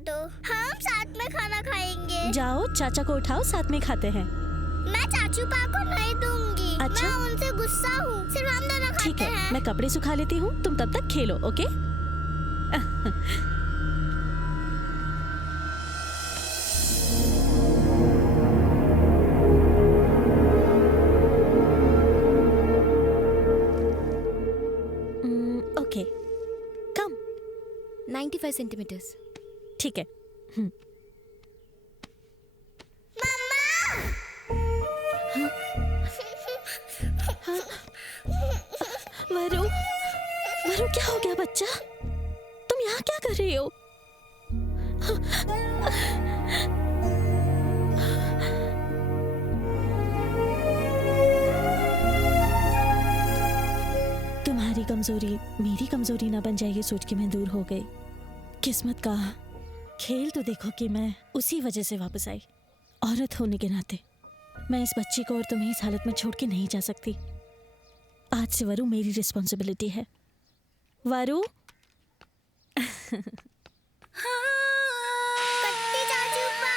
दो, हम साथ में खाना खाएंगे। जाओ चाचा को उठाओ, साथ में खाते हैं। मैं चाचू पा को नहीं दूंगी। अच्छा? मैं उनसे गुस्सा हूँ, सिर्फ हम दोनों ठीक खाते है, हैं। मैं कपड़े सुखा लेती हूँ, तुम तब तक खेलो, ओके? ओके, कम। 95 सेंटीमीटर्स। ठीक है। वरु, वरु क्या हो गया बच्चा? तुम यहाँ क्या कर रही हो? तुम्हारी कमजोरी मेरी कमजोरी ना बन जाए ये सोच के मैं दूर हो गई। किस्मत का खेल तो देखो कि मैं उसी वजह से वापस आई। औरत होने के नाते मैं इस बच्ची को और तुम्हें इस हालत में छोड़ के नहीं जा सकती। आज से वरु मेरी रिस्पॉन्सिबिलिटी है। वरु कट्टी चाचू पा।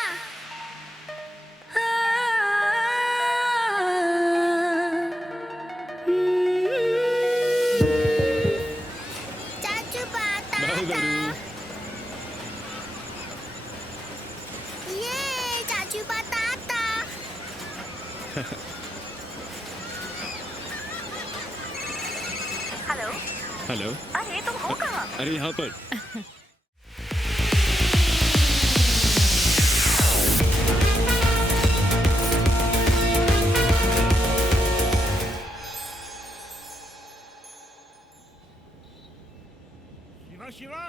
चाचू पा ताता। ये चाचू पा ताता। हेलो। हेलो। अरे तुम हो कहाँ? अरे यहाँ पर। शिवा शिवा,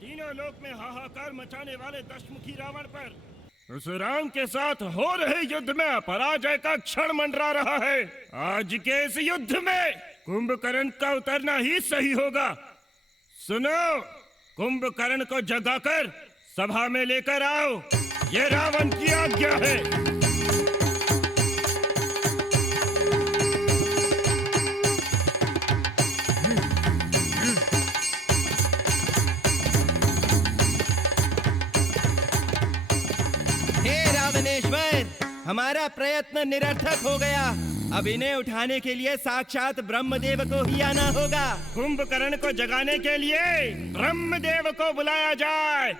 तीनों लोक में हाहाकार मचाने वाले दशमुखी रावण पर उस राम के साथ हो रहे युद्ध में पराजय का क्षण मंडरा रहा है। आज के इस युद्ध में कुंभकर्ण का उतरना ही सही होगा। सुनो, कुंभकर्ण को जगाकर सभा में लेकर आओ, ये रावण की आज्ञा है। हे रावणेश्वर, हमारा प्रयत्न निरर्थक हो गया। अब इन्हें उठाने के लिए साक्षात ब्रह्मदेव को ही आना होगा। कुंभकर्ण को जगाने के लिए ब्रह्मदेव को बुलाया जाए।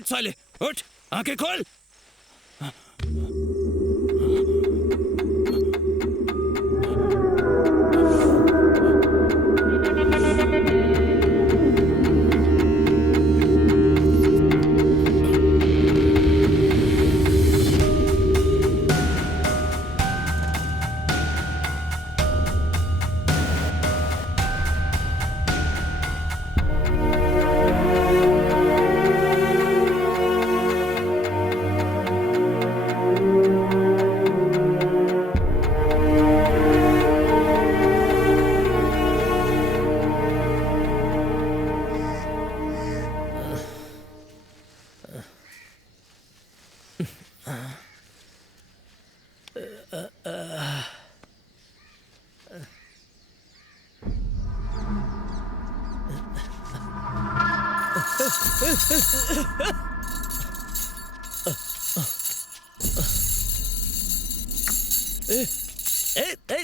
उठ साले उठ, आंखें खोल।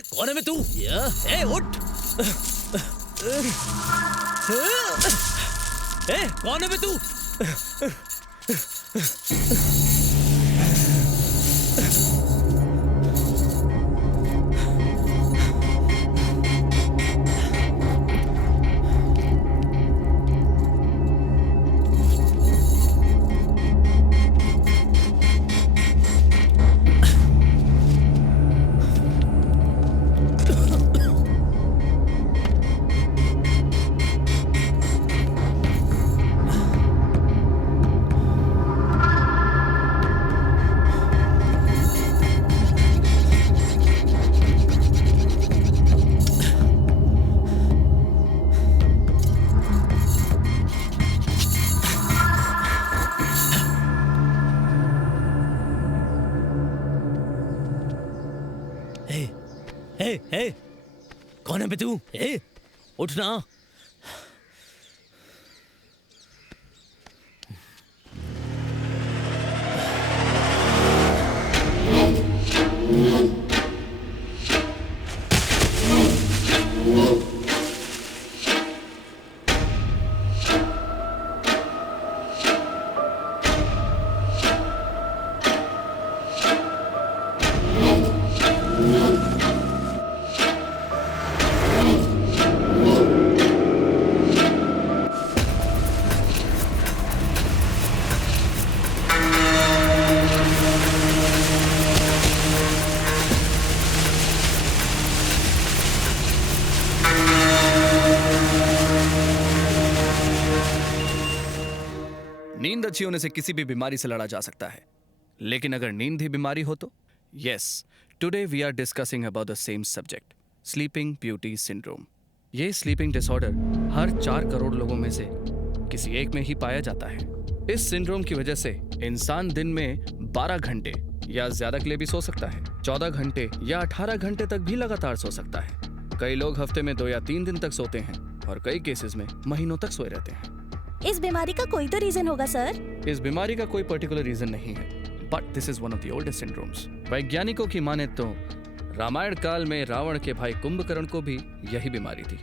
कौन है मैं तू? उठ। कौन है मैं तू? कौन है बे तू? उठ ना। नींद अच्छी होने से किसी भी बीमारी से लड़ा जा सकता है, लेकिन अगर नींद ही बीमारी हो तो? Yes, today we are discussing about the same subject, sleeping beauty syndrome. ये स्लीपिंग डिसऑर्डर हर 4 करोड़ लोगों में से किसी एक में ही पाया जाता है। इस सिंड्रोम की वजह से इंसान दिन में 12 घंटे या ज्यादा के लिए भी सो सकता है, 14 घंटे या 18 घंटे तक भी लगातार सो सकता है। कई लोग हफ्ते में 2 या 3 दिन तक सोते हैं और कई केसेस में महीनों तक सोए रहते हैं। इस बीमारी का कोई तो रीजन होगा सर? इस बीमारी का कोई पर्टिकुलर रीजन नहीं है, but this is one of the oldest syndromes. वैज्ञानिकों की माने तो रामायण काल में रावण के भाई कुंभकर्ण को भी यही बीमारी थी,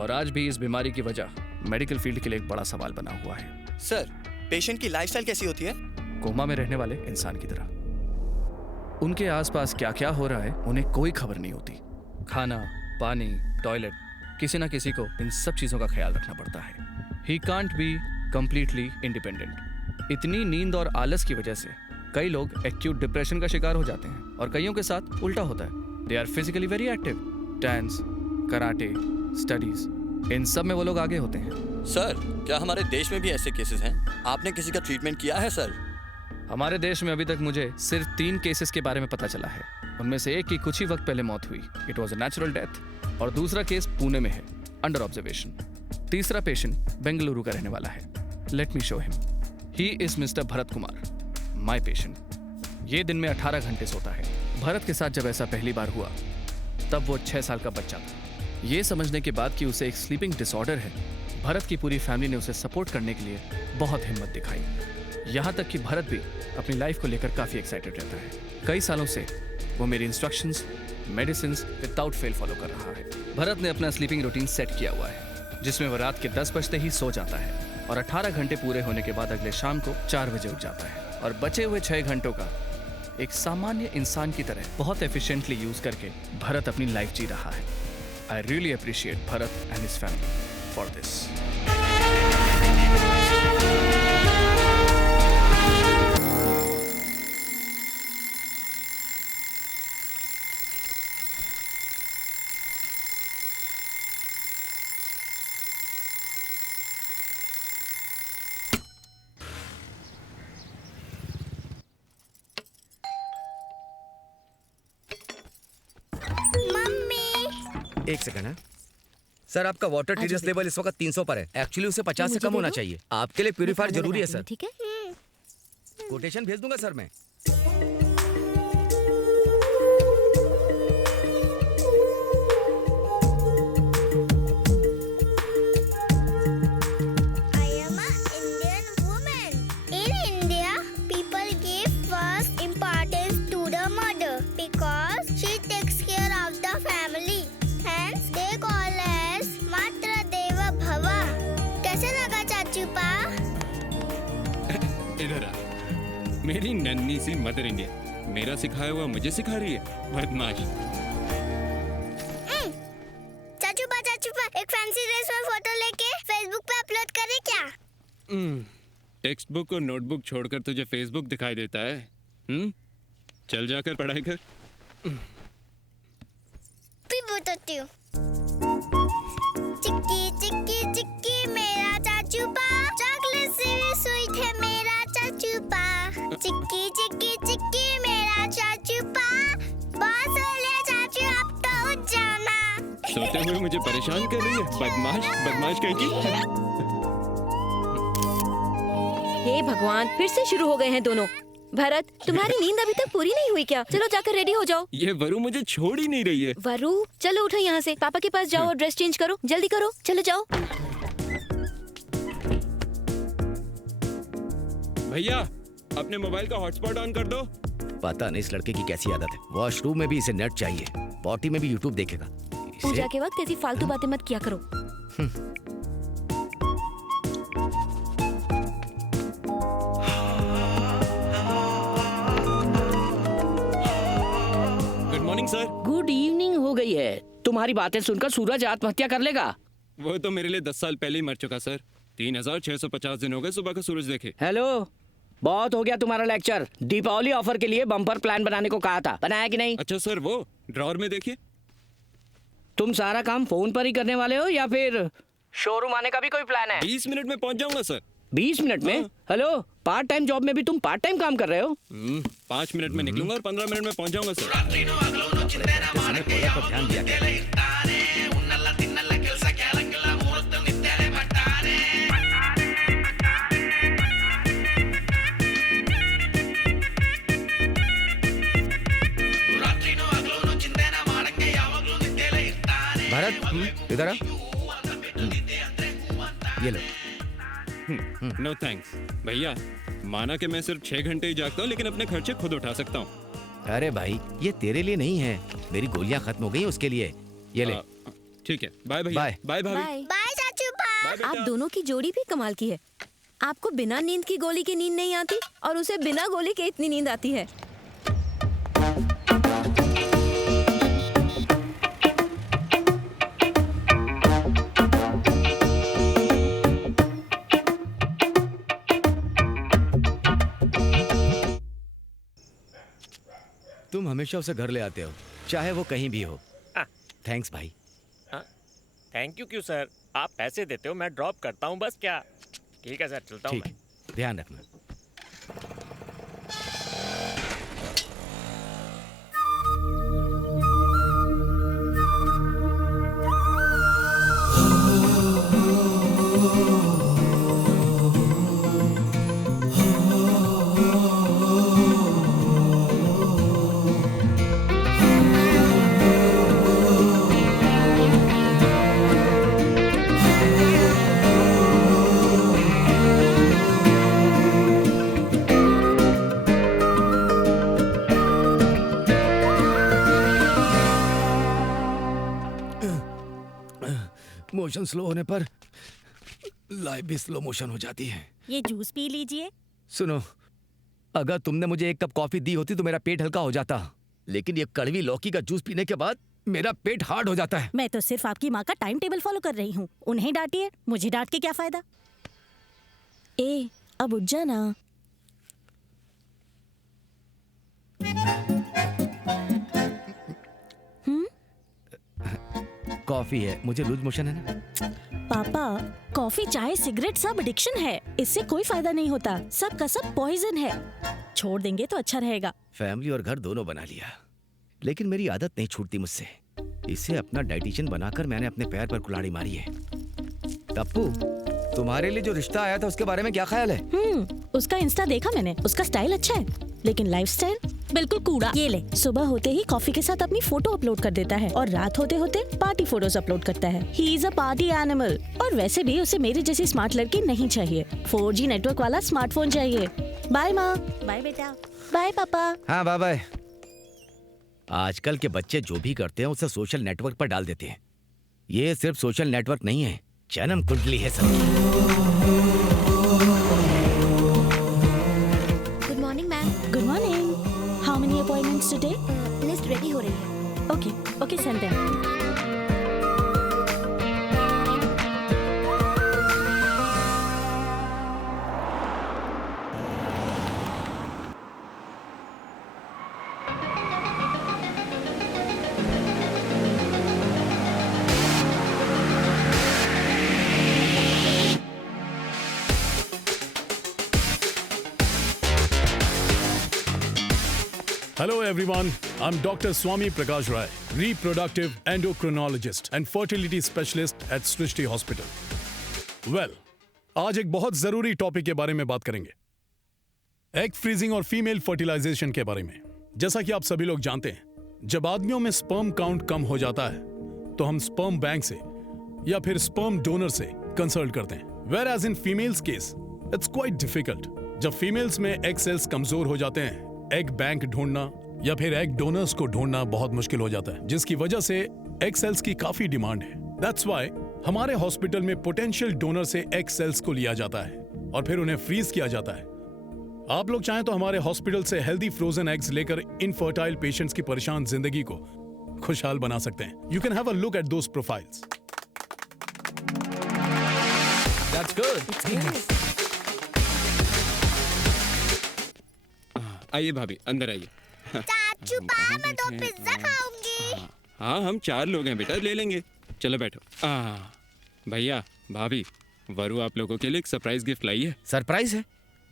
और आज भी इस बीमारी की वजह मेडिकल फील्ड के लिए एक बड़ा सवाल बना हुआ है। सर, पेशेंट की लाइफस्टाइल कैसी होती है? कोमा में रहने वाले इंसान की तरह। उनके आसपास क्या क्या हो रहा है उन्हें कोई खबर नहीं होती। खाना, पानी, टॉयलेट, किसी न किसी को इन सब चीजों का ख्याल रखना पड़ता है। He can't be completely independent। इतनी नींद और आलस की वजह से कई लोग एक्यूट डिप्रेशन का शिकार हो जाते हैं और कईयों के साथ उल्टा होता है। They are physically very active। Dance, karate, studies, इन सब में वो लोग आगे होते हैं। सर, क्या हमारे देश में भी ऐसे केसेस हैं? आपने किसी का ट्रीटमेंट किया है सर? हमारे देश में अभी तक मुझे सिर्फ 3 केसेस के बारे में पता चला है। उनमें से एक की कुछ ही वक्त पहले मौत हुई, it was a natural death, और दूसरा केस पुणे में है, अंडर ऑब्जर्वेशन। तीसरा पेशेंट बेंगलुरु का रहने वाला है। Let me show him. He is mister Bharat Kumar, my patient. ये दिन में 18 घंटे सोता है। भरत के साथ जब ऐसा पहली बार हुआ तब वो 6 साल का बच्चा था। ये समझने के बाद कि उसे एक स्लीपिंग डिसऑर्डर है, भरत की पूरी फैमिली ने उसे सपोर्ट करने के लिए बहुत हिम्मत दिखाई। यहाँ तक कि भरत भी अपनी लाइफ को लेकर काफ़ी एक्साइटेड रहता है। कई सालों से वो मेरी instructions, medicines without fail follow कर रहा है। भरत ने अपना स्लीपिंग रूटीन सेट किया हुआ है, जिसमें वो रात के 10 बजते ही सो जाता है और 18 घंटे पूरे होने के बाद अगले शाम को 4 बजे उठ जाता है और बचे हुए 6 घंटों का एक सामान्य इंसान की तरह बहुत एफिशिएंटली यूज करके भरत अपनी लाइफ जी रहा है। I really appreciate Bharat and his family for this. Mummy एक सेकंड है सर, आपका वाटर टीडीएस लेवल इस वक्त 300 पर है। एक्चुअली उसे 50 से कम होना चाहिए। आपके लिए प्यूरीफायर जरूरी है सर। ठीक है। कोटेशन भेज दूंगा सर मैं। I am a Indian woman. In India, people give first importance to the mother because she takes care of the family. Hence, they call as Matra Deva Bhava. कैसे लगा चाचू पा? इधर आ। मेरी नन्ही सी मदर इंडिया मेरा सिखाया हुआ मुझे सिखा रही है, बदमाश। चाचू पा एक फैंसी ड्रेस में फोटो लेके फेसबुक पे अपलोड करे क्या? टेक्स्ट बुक और नोटबुक छोड़कर तुझे फेसबुक दिखाई देता है? चल जाकर पढ़ाई कर। फिर बताती हूँ। चिक्की चिक्की चिक्की मेरा चाचू पा, चॉकलेट से भी स्वीट है मेरा चाचू पा। चिक्की चिक्की चिक्की मेरा चाचू पा, बस हो ले चाचू अब तो उठ जाना। सोते हुए मुझे परेशान कर रही है, बदमाश बदमाश कहीं की। हे भगवान, फिर से शुरू हो गए हैं दोनों। भरत, तुम्हारी नींद अभी तक पूरी नहीं हुई क्या? चलो जाकर रेडी हो जाओ। ये वरु मुझे छोड़ ही नहीं रही है। वरु, चलो उठो यहाँ से, पापा के पास जाओ और ड्रेस चेंज करो, जल्दी करो, चलो जाओ। भैया, अपने मोबाइल का हॉटस्पॉट ऑन कर दो। पता नहीं इस लड़के की कैसी आदत है। वॉशरूम में भी इसे नेट चाहिए, पॉटी में भी यूट्यूब देखेगा। पूजा के वक्त ऐसी फालतू बातें मत किया करो। Good morning sir. Good evening हो गई है। तुम्हारी बातें सुनकर सूरज आत्महत्या कर लेगा। वो तो मेरे लिए 10 साल पहले ही मर चुका सर। 3650 दिन हो गए सुबह का सूरज देखे। हेलो, बहुत हो गया तुम्हारा लेक्चर। दीपावली ऑफर के लिए बम्पर प्लान बनाने को कहा था, बनाया कि नहीं? अच्छा सर, वो ड्रॉर में देखिए। तुम सारा काम फोन पर ही करने वाले हो या फिर शोरूम आने का भी कोई प्लान है? 20 मिनट में पहुंच जाऊंगा सर। 20 मिनट में? हेलो, पार्ट टाइम जॉब में भी तुम पार्ट टाइम काम कर रहे हो? 5 मिनट में निकलूंगा और 15 मिनट में पहुंच जाऊंगा सर। ध्यान दिया करो। भरत, इधर आ। ये लो। नो थैंक्स भैया, माना कि मैं सिर्फ 6 घंटे ही जागता हूँ, लेकिन अपने खर्चे खुद उठा सकता हूँ। अरे भाई, ये तेरे लिए नहीं है, मेरी गोलियां खत्म हो गई उसके लिए। ये ले। ठीक है, बाय भैया। बाय। बाय भाभी। बाय। बाय चाचू पा। बाय बेटा। आप दोनों की जोड़ी भी कमाल की है। आपको बिना नींद की गोली की नींद नहीं आती और उसे बिना गोली के इतनी नींद आती है। तुम हमेशा उसे घर ले आते हो, चाहे वो कहीं भी हो। थैंक्स भाई। थैंक यू क्यों सर? आप पैसे देते हो, मैं ड्रॉप करता हूँ बस। क्या? ठीक है सर, चलता हूँ ठीक मैं। है, ध्यान रखना। मोशन स्लो होने पर लाइफ भी स्लो मोशन हो जाती है। ये जूस पी लीजिए। सुनो, अगर तुमने मुझे एक कप कॉफी दी होती तो मेरा पेट हल्का हो जाता, लेकिन ये कड़वी लौकी का जूस पीने के बाद मेरा पेट हार्ड हो जाता है। मैं तो सिर्फ आपकी माँ का टाइम टेबल फॉलो कर रही हूँ। उन्हें डांटिए, मुझे डांट के क्या फायदा। ए, अब उठ जाना। कॉफी है, मुझे लूज मोशन है ना। पापा, कॉफी, चाय, सिगरेट सब एडिक्शन है। इससे कोई फायदा नहीं होता। सब का सब पॉइजन है। छोड़ देंगे तो अच्छा रहेगा। फैमिली और घर दोनों बना लिया, लेकिन मेरी आदत नहीं छूटती मुझसे। इसे अपना डाइटिशियन बनाकर मैंने अपने पैर पर कुल्हाड़ी मारी है। टप्पू, तुम्हारे लिए जो रिश्ता आया था उसके बारे में क्या ख्याल है? उसका इंस्टा देखा मैंने। उसका स्टाइल अच्छा है, लेकिन लाइफस्टाइल बिल्कुल कूड़ा। ये ले, सुबह होते ही कॉफी के साथ अपनी फोटो अपलोड कर देता है और रात होते होते पार्टी फोटोज अपलोड करता है। He is a party animal. और वैसे भी उसे मेरी जैसी स्मार्ट लड़की नहीं चाहिए। 4G नेटवर्क वाला स्मार्टफोन चाहिए। बाय माँ। बाय बेटा। बाय पापा। हाँ बाय बाय। आजकल के बच्चे जो भी करते हैं उसे सोशल नेटवर्क पर डाल देते हैं। ये सिर्फ सोशल नेटवर्क नहीं है, जन्म कुंडली है सबकी। Good morning ma'am. Good morning. How many appointments today? List ready हो रही है। Okay okay, send them. Hello everyone, I'm Dr. Swami Prakash Rai, reproductive endocrinologist and fertility specialist at Srishti Hospital. Well, आज एक बहुत जरूरी topic के बारे में बात करेंगे, एग फ्रीजिंग और फीमेल फर्टिलाइजेशन के बारे में। जैसा कि आप सभी लोग जानते हैं, जब आदमियों में स्पर्म काउंट कम हो जाता है तो हम स्पर्म बैंक से या फिर स्पर्म डोनर से कंसल्ट करते हैं। Whereas in females case, it's quite difficult. जब फीमेल्स में एग सेल्स कमजोर हो जाते हैं, एग बैंक ढूंढना या फिर एग डोनर्स को ढूंढना बहुत मुश्किल हो जाता है, जिसकी वजह से एग सेल्स की काफी डिमांड है। दैट्स व्हाई हमारे हॉस्पिटल में पोटेंशियल डोनर से एग सेल्स को लिया जाता है और फिर उन्हें फ्रीज किया जाता है। आप लोग चाहें तो हमारे हॉस्पिटल से हेल्दी फ्रोजन एग्स लेकर इनफर्टाइल पेशेंट्स की परेशान जिंदगी को खुशहाल बना सकते हैं। You can have a look at those profiles. That's good. आइए भाभी, अंदर आइए। चाचू पापा, मैं 2 पिज्जा खाऊंगी। हाँ, हम 4 लोग हैं बेटा, ले लेंगे। चलो बैठो। भैया, भाभी, वरु आप लोगों के लिए एक सरप्राइज गिफ्ट लाई है। सरप्राइज है?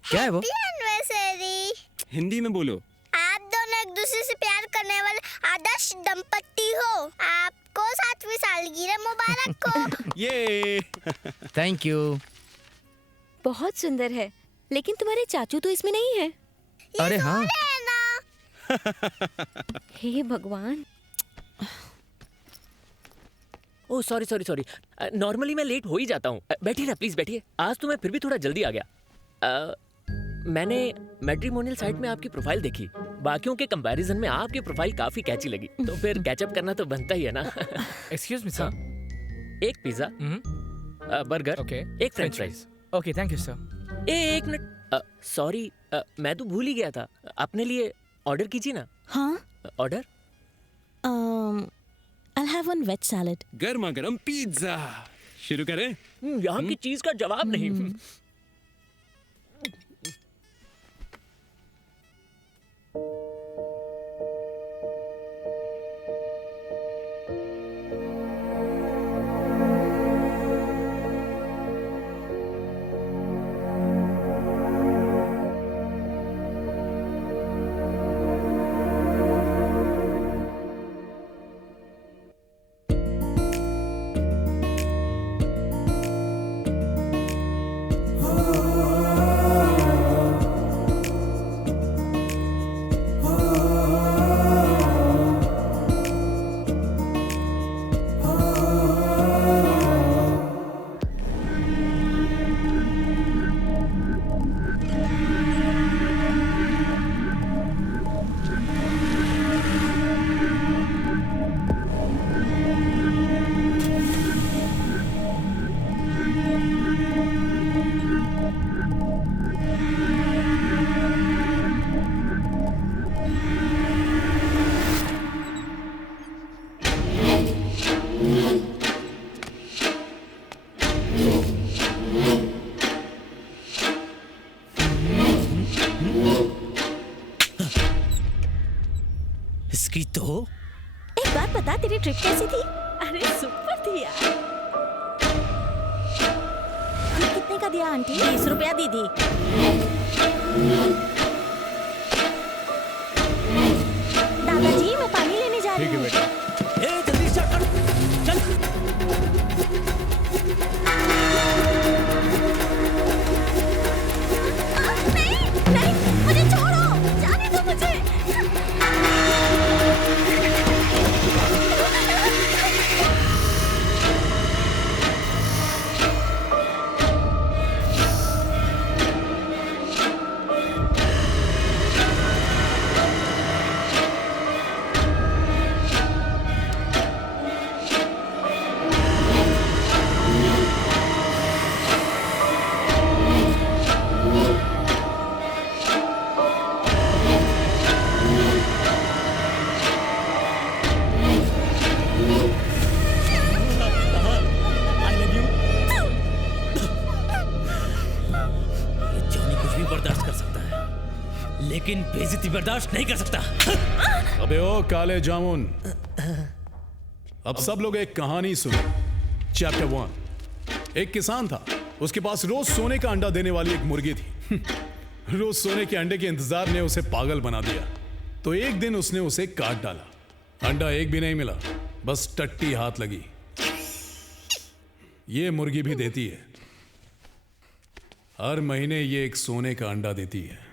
क्या है वो? एनिवर्सरी। हिंदी में बोलो। आप दोनों एक दूसरे से प्यार करने वाले आदर्श दंपति हो। आपको 7वीं सालगिरह मुबारक हो। ये थैंक यू। बहुत सुंदर है, लेकिन तुम्हारे चाचू तो इसमें नहीं है। अरे हाँ। हे भगवान। Oh sorry. नॉर्मली मैं लेट हो ही जाता हूँ। बैठिए ना प्लीज, बैठिए। आज तो मैं फिर भी थोड़ा जल्दी आ गया। मैंने मैट्रिमोनियल साइट में आपकी प्रोफाइल देखी। बाकियों के कंपैरिजन में आपकी प्रोफाइल काफी कैची लगी, तो फिर कैचअप करना तो बनता ही है ना। Excuse me sir. एक पिज्जा, बर्गर, एक French fries. Okay, thank you sir. एक मिनट, सॉरी, मैं तो भूल ही गया था। अपने लिए ऑर्डर कीजिए ना। हाँ, order. I'll have one veg salad. गर्मा गर्म पिज्जा। शुरू करें? यहाँ की चीज का जवाब नहीं। ट्रिप कैसी थी? अरे सुपर थी यार। ये कितने का दिया आंटी? 20 रुपया दीदी। दादाजी मैं पानी लेने जा रही हूँ। ठीक है बेटा। ए जल्दी स्टार्ट करो, चल। नहीं, मुझे छोड़ो, जाने दो मुझे। लेकिन बेइज्जती बर्दाश्त नहीं कर सकता। अबे ओ काले जामुन, अब सब लोग एक कहानी सुनो। चैप्टर 1। एक किसान था, उसके पास रोज सोने का अंडा देने वाली एक मुर्गी थी। रोज सोने के अंडे के इंतजार ने उसे पागल बना दिया, तो एक दिन उसने उसे काट डाला। अंडा एक भी नहीं मिला, बस टट्टी हाथ लगी। ये मुर्गी भी देती है, हर महीने ये एक सोने का अंडा देती है।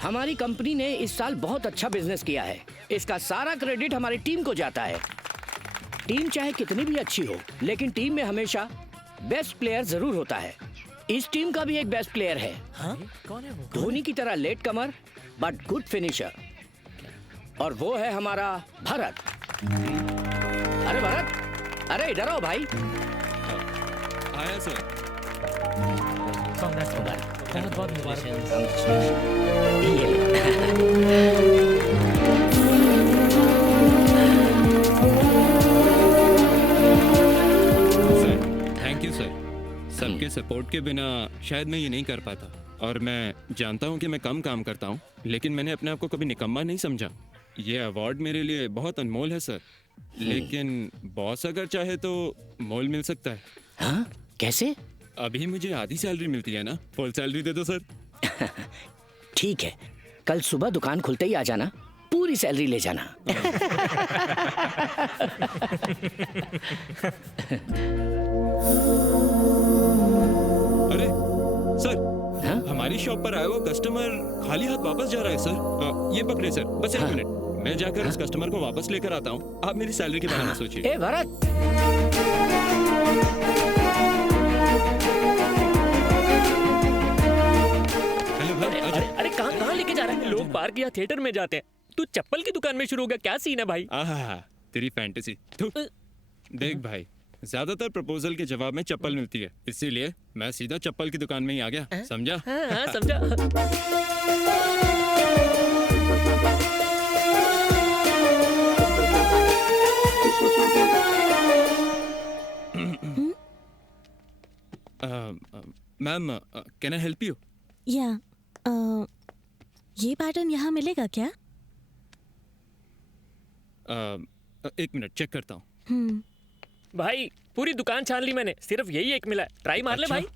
हमारी कंपनी ने इस साल बहुत अच्छा बिजनेस किया है। इसका सारा क्रेडिट हमारी टीम को जाता है। टीम चाहे कितनी भी अच्छी हो, लेकिन टीम में हमेशा बेस्ट प्लेयर जरूर होता है। इस टीम का भी एक बेस्ट प्लेयर है। हाँ? कौन है वो? धोनी की तरह late comer but good finisher, और वो है हमारा भरत। अरे भरत, अरे इधर आओ भाई। आया सर। बहुत मुबारक। Thank you sir. सबके सपोर्ट के बिना शायद मैं ये नहीं कर पाता, और मैं जानता हूँ कि मैं कम काम करता हूँ, लेकिन मैंने अपने आप को कभी निकम्मा नहीं समझा। ये अवार्ड मेरे लिए बहुत अनमोल है सर, लेकिन बॉस अगर चाहे तो मोल मिल सकता है। हाँ? कैसे? अभी मुझे आधी सैलरी मिलती है ना, फुल सैलरी दे दो सर। ठीक है, कल सुबह दुकान खुलते ही आ जाना, पूरी सैलरी ले जाना। अरे सर, हाँ? हमारी शॉप पर आया वो कस्टमर खाली हाथ वापस जा रहा है सर। ये पकड़े सर, बस एक मिनट, मैं जाकर उस कस्टमर को वापस लेकर आता हूँ। आप मेरी सैलरी के बारे में सोचिए। ए भरत, अरे कहाँ लेके जा रहा है? लोग पार्क या थिएटर में जाते हैं, तू चप्पल की दुकान में शुरू हो गया। क्या सीन है भाई? आहा, तेरी फैंटेसी। देख भाई, ज्यादातर प्रपोजल के जवाब में चप्पल मिलती है, इसीलिए मैं सीधा चप्पल की दुकान में ही आ गया। समझा? हाँ, समझा। Ma'am, can I help you? या ये पैटर्न यहाँ मिलेगा क्या? एक मिनट चेक करता हूँ। भाई पूरी दुकान छान ली मैंने, सिर्फ यही एक मिला है। ट्राई मार ले भाई।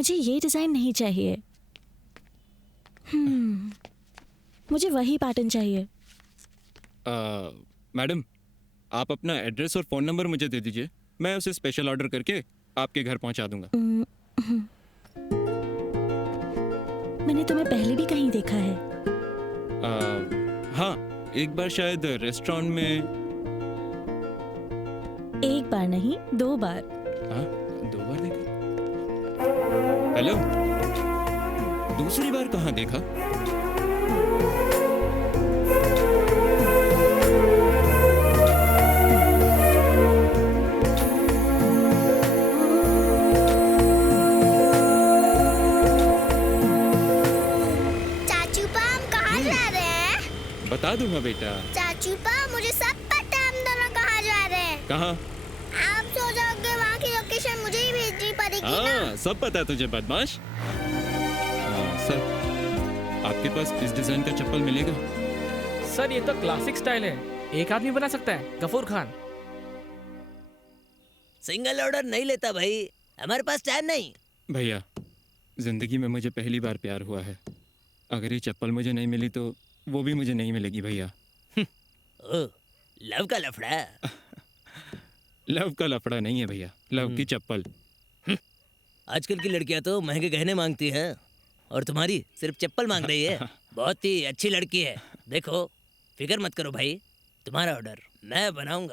मुझे ये डिज़ाइन नहीं चाहिए। मुझे वही पैटर्न चाहिए। मैडम, आप अपना एड्रेस और फ़ोन नंबर मुझे दे दीजिए, मैं उसे स्पेशल ऑर्डर करके आपके घर पहुंचा दूंगा। मैंने तुम्हें पहले भी कहीं देखा है। हाँ, एक बार शायद रेस्टोरेंट में। एक बार नहीं, 2 बार। हाँ, 2 बार देखा। हेलो, दूसरी बार कहाँ देखा? चाचू पा हम कहाँ जा रहे हैं? बता दूंगा बेटा। चाचू पा मुझे सब पता है हम दोनों कहाँ जा रहे हैं। कहाँ? आप सो जाओगे, वहाँ की लोकेशन मुझे ही भेजनी पड़ेगी ना। हाँ, सब पता है तुझे बदमाश। सर, आपके पास इस डिजाइन का चप्पल मिलेगा? सर ये तो क्लासिक स्टाइल है, एक आदमी बना सकता है, गफूर खान। सिंगल ऑर्डर नहीं लेता भाई, हमारे पास टाइम नहीं। भैया, जिंदगी में मुझे पहली बार प्यार हुआ है। अगर ये चप्पल मुझे नहीं मिली तो वो भी मुझे नहीं मिलेगी भैया। ओ, लव का लफड़ा। लव का लफड़ा नहीं है भैया, लव की चप्पल। आजकल की लड़कियां तो महंगे गहने मांगती हैं और तुम्हारी सिर्फ चप्पल मांग रही है। बहुत ही अच्छी लड़की है। देखो, फिक्र मत करो भाई, तुम्हारा ऑर्डर मैं बनाऊंगा।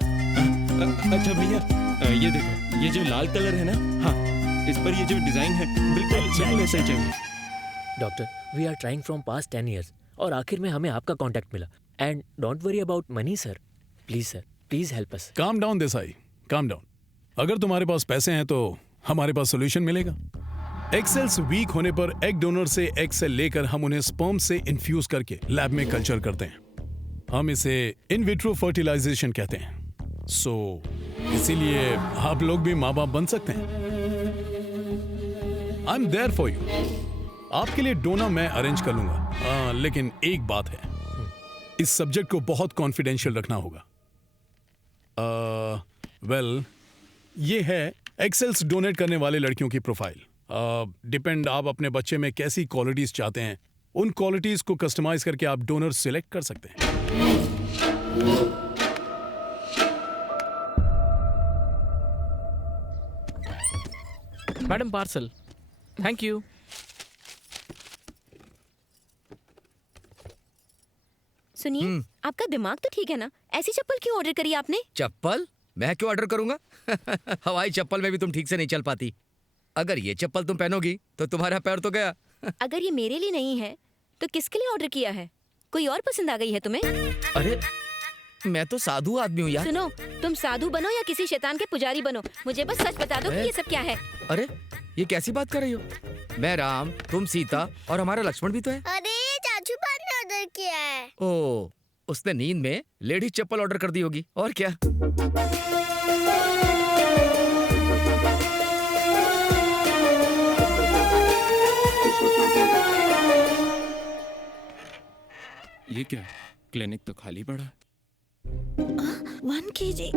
अच्छा भैया, ये देखो, ये जो लाल कलर है ना, हाँ, इस पर ये जो डिजाइन है बिल्कुल वैसा ही चाहिए। Doctor, we are trying from past 10 years और आखिर में हमें आपका कांटेक्ट मिला। And don't worry about money sir, please help us. Calm down Desai, calm down. अगर तुम्हारे पास पैसे हैं तो हमारे पास सोल्यूशन मिलेगा। एग सेल्स वीक होने पर एग डोनर से एग सेल लेकर हम उन्हें स्पर्म से इन्फ्यूज करके लैब में कल्चर करते हैं। हम इसे इन विट्रो फर्टिलाइजेशन कहते हैं। इसीलिए आप लोग भी माँ बाप बन सकते हैं। I am there for you. आपके लिए डोना मैं अरेंज कर लूंगा। लेकिन एक बात है, इस सब्जेक्ट को बहुत कॉन्फिडेंशियल रखना होगा। वेल, ये है एक्सेल्स डोनेट करने वाले लड़कियों की प्रोफाइल। डिपेंड आप अपने बच्चे में कैसी क्वालिटीज चाहते हैं, उन क्वालिटीज को कस्टमाइज करके आप डोनर सिलेक्ट कर सकते हैं। Madam parcel. Thank you. सुनिए, आपका दिमाग तो ठीक है ना? ऐसी चप्पल क्यों ऑर्डर करी आपने? चप्पल मैं क्यों ऑर्डर करूंगा? हवाई चप्पल में भी तुम ठीक से नहीं चल पाती। अगर ये चप्पल तुम पहनोगी तो तुम्हारा पैर तो गया। अगर ये मेरे लिए नहीं है तो किसके लिए ऑर्डर किया है? कोई और पसंद आ गई है तुम्हें? अरे मैं तो साधु आदमी हूँ यार। सुनो, तुम साधु बनो या किसी शैतान के पुजारी बनो, मुझे बस सच बता दो कि ये सब क्या है। अरे ये कैसी बात कर रही हो? मैं राम, तुम सीता और हमारा लक्ष्मण भी तो है। अरे चाचू पान ने ऑर्डर किया है। ओ, उसने नींद में लेडीज चप्पल ऑर्डर कर दी होगी और क्या। ये क्या, क्लिनिक तो खाली पड़ा है। 1 kg।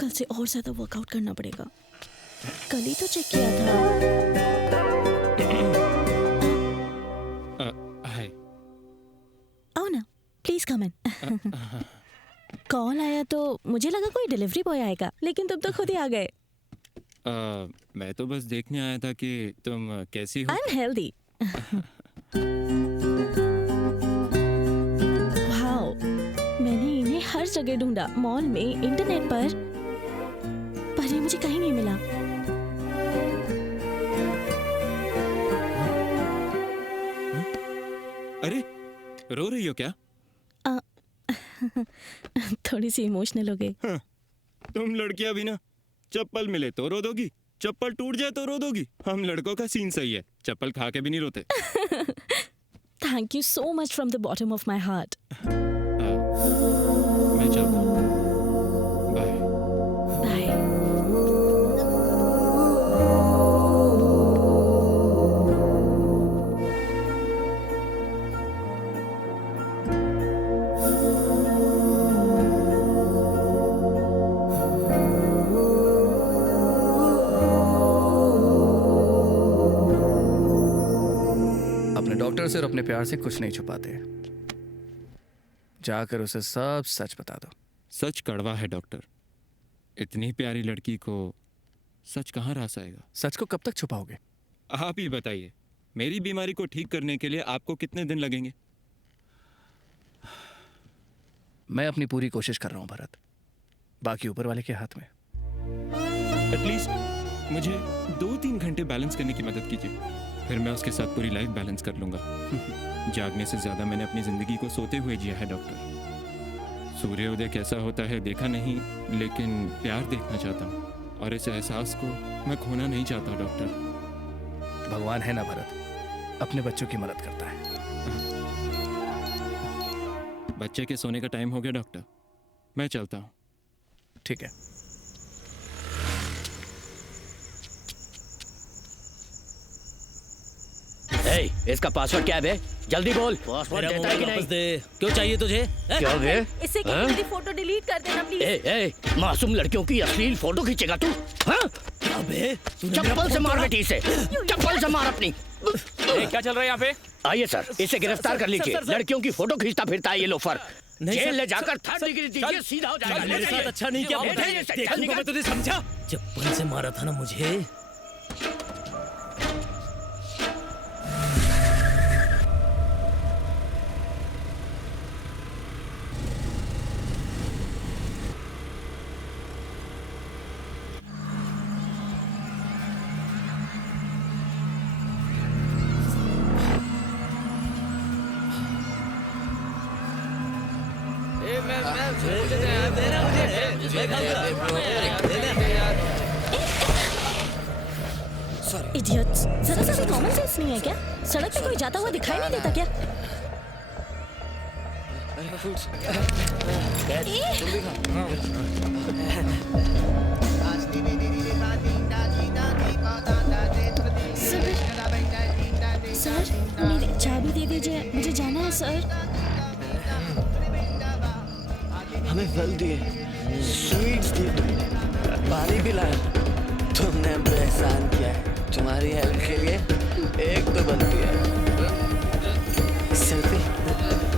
कल से और ज्यादा वर्कआउट करना पड़ेगा। कल ही तो चेक किया था। हाय। आओ ना, प्लीज कम इन। कॉल आया तो मुझे लगा कोई डिलीवरी बॉय आएगा, लेकिन तुम तो खुद ही आ गए। मैं तो बस देखने आया था कि तुम कैसी हो। I am healthy. वाओ, मैंने इन्हें हर जगह ढूंढा, मॉल में, इंटरनेट पर ये मुझे कहीं नहीं मिला। अरे रो रही हो क्या? थोड़ी सी इमोशनल हो गई। तुम लड़कियां भी ना, चप्पल मिले तो रो दोगी, चप्पल टूट जाए तो रो दोगी। हम लड़कों का सीन सही है, चप्पल खा के भी नहीं रोते। Thank you so much from the bottom of my heart. मैं चलता हूँ। बाय। डॉक्टर से और अपने प्यार से कुछ नहीं छुपाते। जाकर उसे सब सच बता दो। सच कड़वा है डॉक्टर। इतनी प्यारी लड़की को सच कहाँ रास आएगा? सच को कब तक छुपाओगे? आप ही बताइए, मेरी बीमारी को ठीक करने के लिए आपको कितने दिन लगेंगे? मैं अपनी पूरी कोशिश कर रहा हूं भरत, बाकी ऊपर वाले के हाथ में। एटलीस्ट मुझे 2-3 घंटे बैलेंस करने की मदद कीजिए, फिर मैं उसके साथ पूरी लाइफ बैलेंस कर लूंगा। जागने से ज्यादा मैंने अपनी जिंदगी को सोते हुए जिया है डॉक्टर। सूर्योदय कैसा होता है देखा नहीं, लेकिन प्यार देखना चाहता हूँ और इस एहसास को मैं खोना नहीं चाहता डॉक्टर। भगवान है ना भरत, अपने बच्चों की मदद करता है। बच्चे के सोने का टाइम हो गया डॉक्टर, मैं चलता हूँ। ठीक है। इसका पासवर्ड क्या है बे? जल्दी बोल। पासवर्ड देता है कि नहीं? दे। क्यों चाहिए तुझे? क्या बे? इससे क्या मेरी फोटो डिलीट कर देना प्लीज। मासूम लड़कियों की अश्लील फोटो खींचेगा तू? हाँ? अबे चप्पल से मार बेटी से, चप्पल से मार अपनी। क्या चल रहा है यहाँ पे? आइए सर, इसे गिरफ्तार कर लीजिए। लड़कियों की फोटो खींचता फिरता है ये लोफर। नहीं जेल सर, ले जाकर 3rd डिग्री दीजिए, सीधा हो जाएगा। मेरे साथ अच्छा नहीं किया। देखूंगा मैं तुझे, समझा? चप्पल से मारा था ना मुझे। इडियट्स, जरा सा भी कॉमन सेंस नहीं है क्या? सड़क पे कोई जाता हुआ दिखाई नहीं देता क्या? सर, मेरी चाबी दे दीजिए, मुझे जाना है सर। हमें फल दिए, स्वीट्स दिए, पानी पिलाया। तुमने हम पे एहसान किया है, तुम्हारी हेल्प के लिए एक तो बनती है। सेल्फी?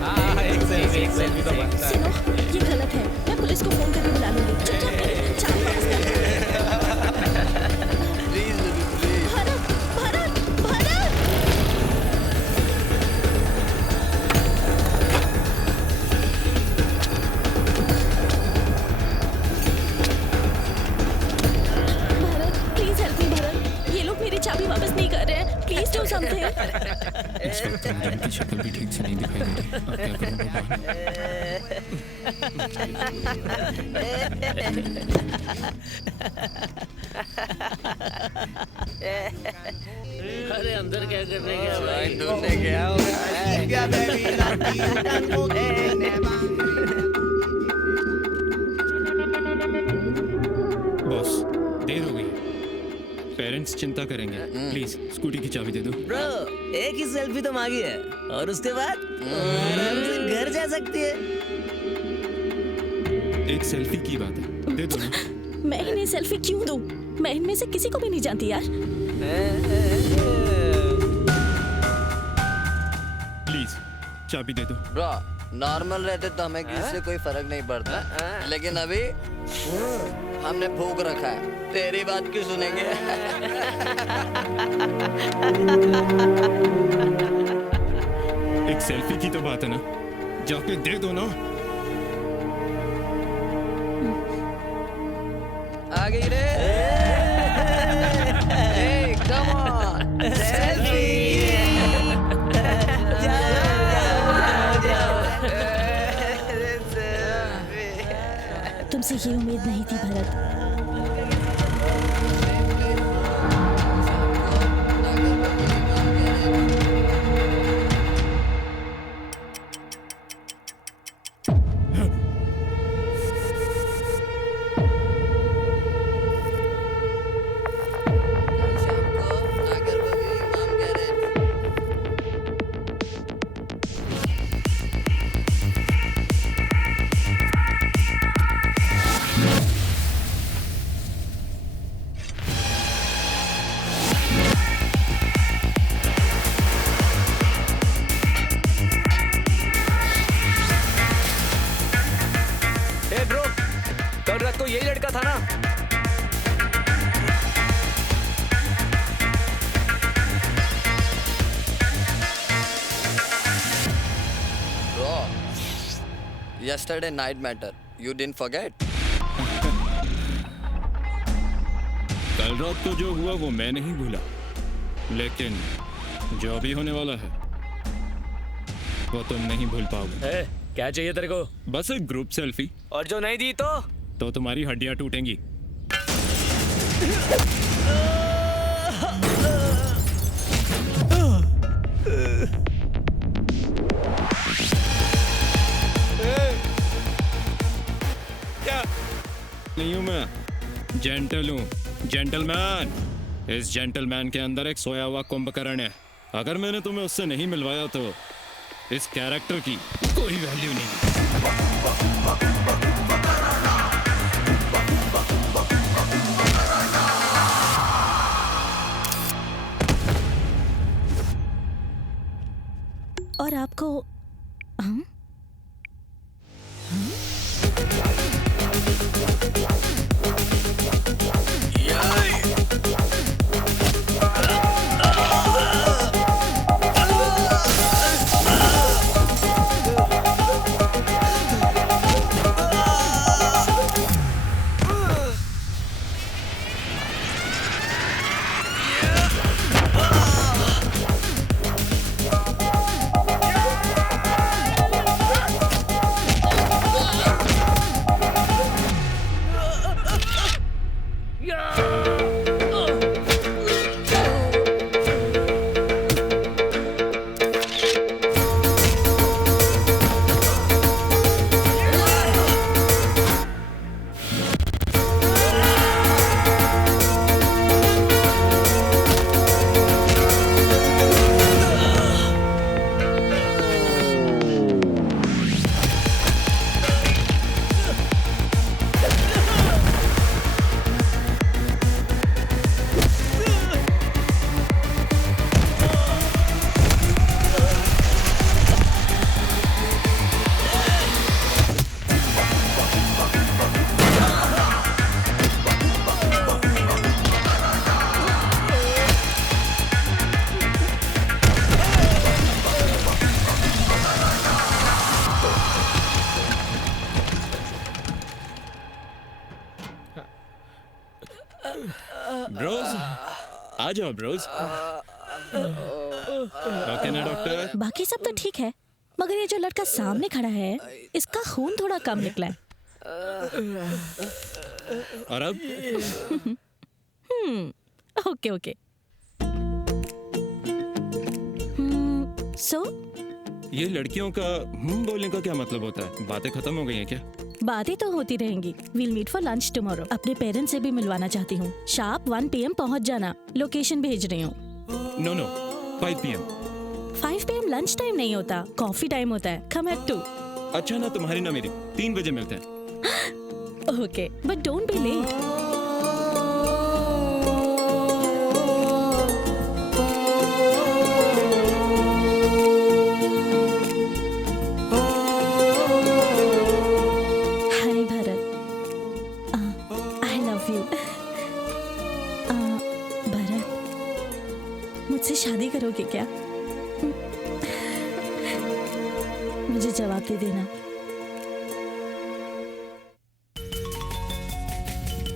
हाँ, एक सेल्फी तो बनता है। सुनो, ये गलत है। मैं पुलिस को फोन करके बुला लूंगी। चुपचाप चाबी वापस कर। Please please. भरत, भरत, भरत। चाबी वापस नहीं कर रहे हैं। Please do something. इस वक्त मैडम की शक्ल भी ठीक से नहीं दिखाई दे रही। अब क्या करूं अरे अंदर क्या करने गया भाई? ढूंढने गया बॉस, देर हो गई। पेरेंट्स चिंता करेंगे, प्लीज स्कूटी की चाबी दे दो। ब्रो, एक ही सेल्फी तो मांगी है और उसके बाद आराम से घर जा सकती है। एक सेल्फी की बात है, दे दो ना। मैं इन्हें सेल्फी क्यों दूं? मैं इनमें से किसी को भी नहीं जानती यार। प्लीज चाबी दे दो। ब्रो, नॉर्मल रहते तो हमें किसी से कोई फर्क नहीं पड़ता, लेकिन अभी हमने भूख रखा है, तेरी बात क्यों सुनेंगे? एक सेल्फी की तो बात है ना, जाके दे दो ना। आ गई रे। Come on, selfie. तुमसे ये उम्मीद नहीं थी भरत। कल रात को यही लड़का था ना? Yesterday night matter. You didn't forget? कल रात को जो हुआ वो मैं नहीं भूला, लेकिन जो अभी होने वाला है वो तुम नहीं भूल पाओगे। क्या चाहिए तेरे को? बस एक ग्रुप सेल्फी। और जो नहीं दी तो तुम्हारी हड्डियां टूटेंगी। क्या? नहीं हूं मैं, जेंटल हूं, जेंटलमैन। इस जेंटलमैन के अंदर एक सोया हुआ कुंभकर्ण है। अगर मैंने तुम्हें उससे नहीं मिलवाया तो इस कैरेक्टर की कोई वैल्यू नहीं। और आपको हम? ब्रोज, आ जाओ ब्रोज। ओके ना डॉक्टर? बाकी सब तो ठीक है, मगर ये जो लड़का सामने खड़ा है इसका खून थोड़ा कम निकला है। और अब? Okay okay. सो ये लड़कियों का बोलने का क्या मतलब होता है? बातें खत्म हो गई हैं क्या? बातें तो होती रहेंगी। Will meet for lunch tomorrow. अपने पेरेंट्स से भी मिलवाना चाहती हूँ। शार्प 1 PM पहुँच जाना। लोकेशन भेज रही हूँ। No no, 5 PM। 5 PM lunch time नहीं होता, कॉफी टाइम होता है। Come at 2। अच्छा ना तुम्हारी ना मेरी, 3 बजे मिलते हैं। Okay, but don't be late. शादी करोगे क्या? मुझे जवाब दे देना।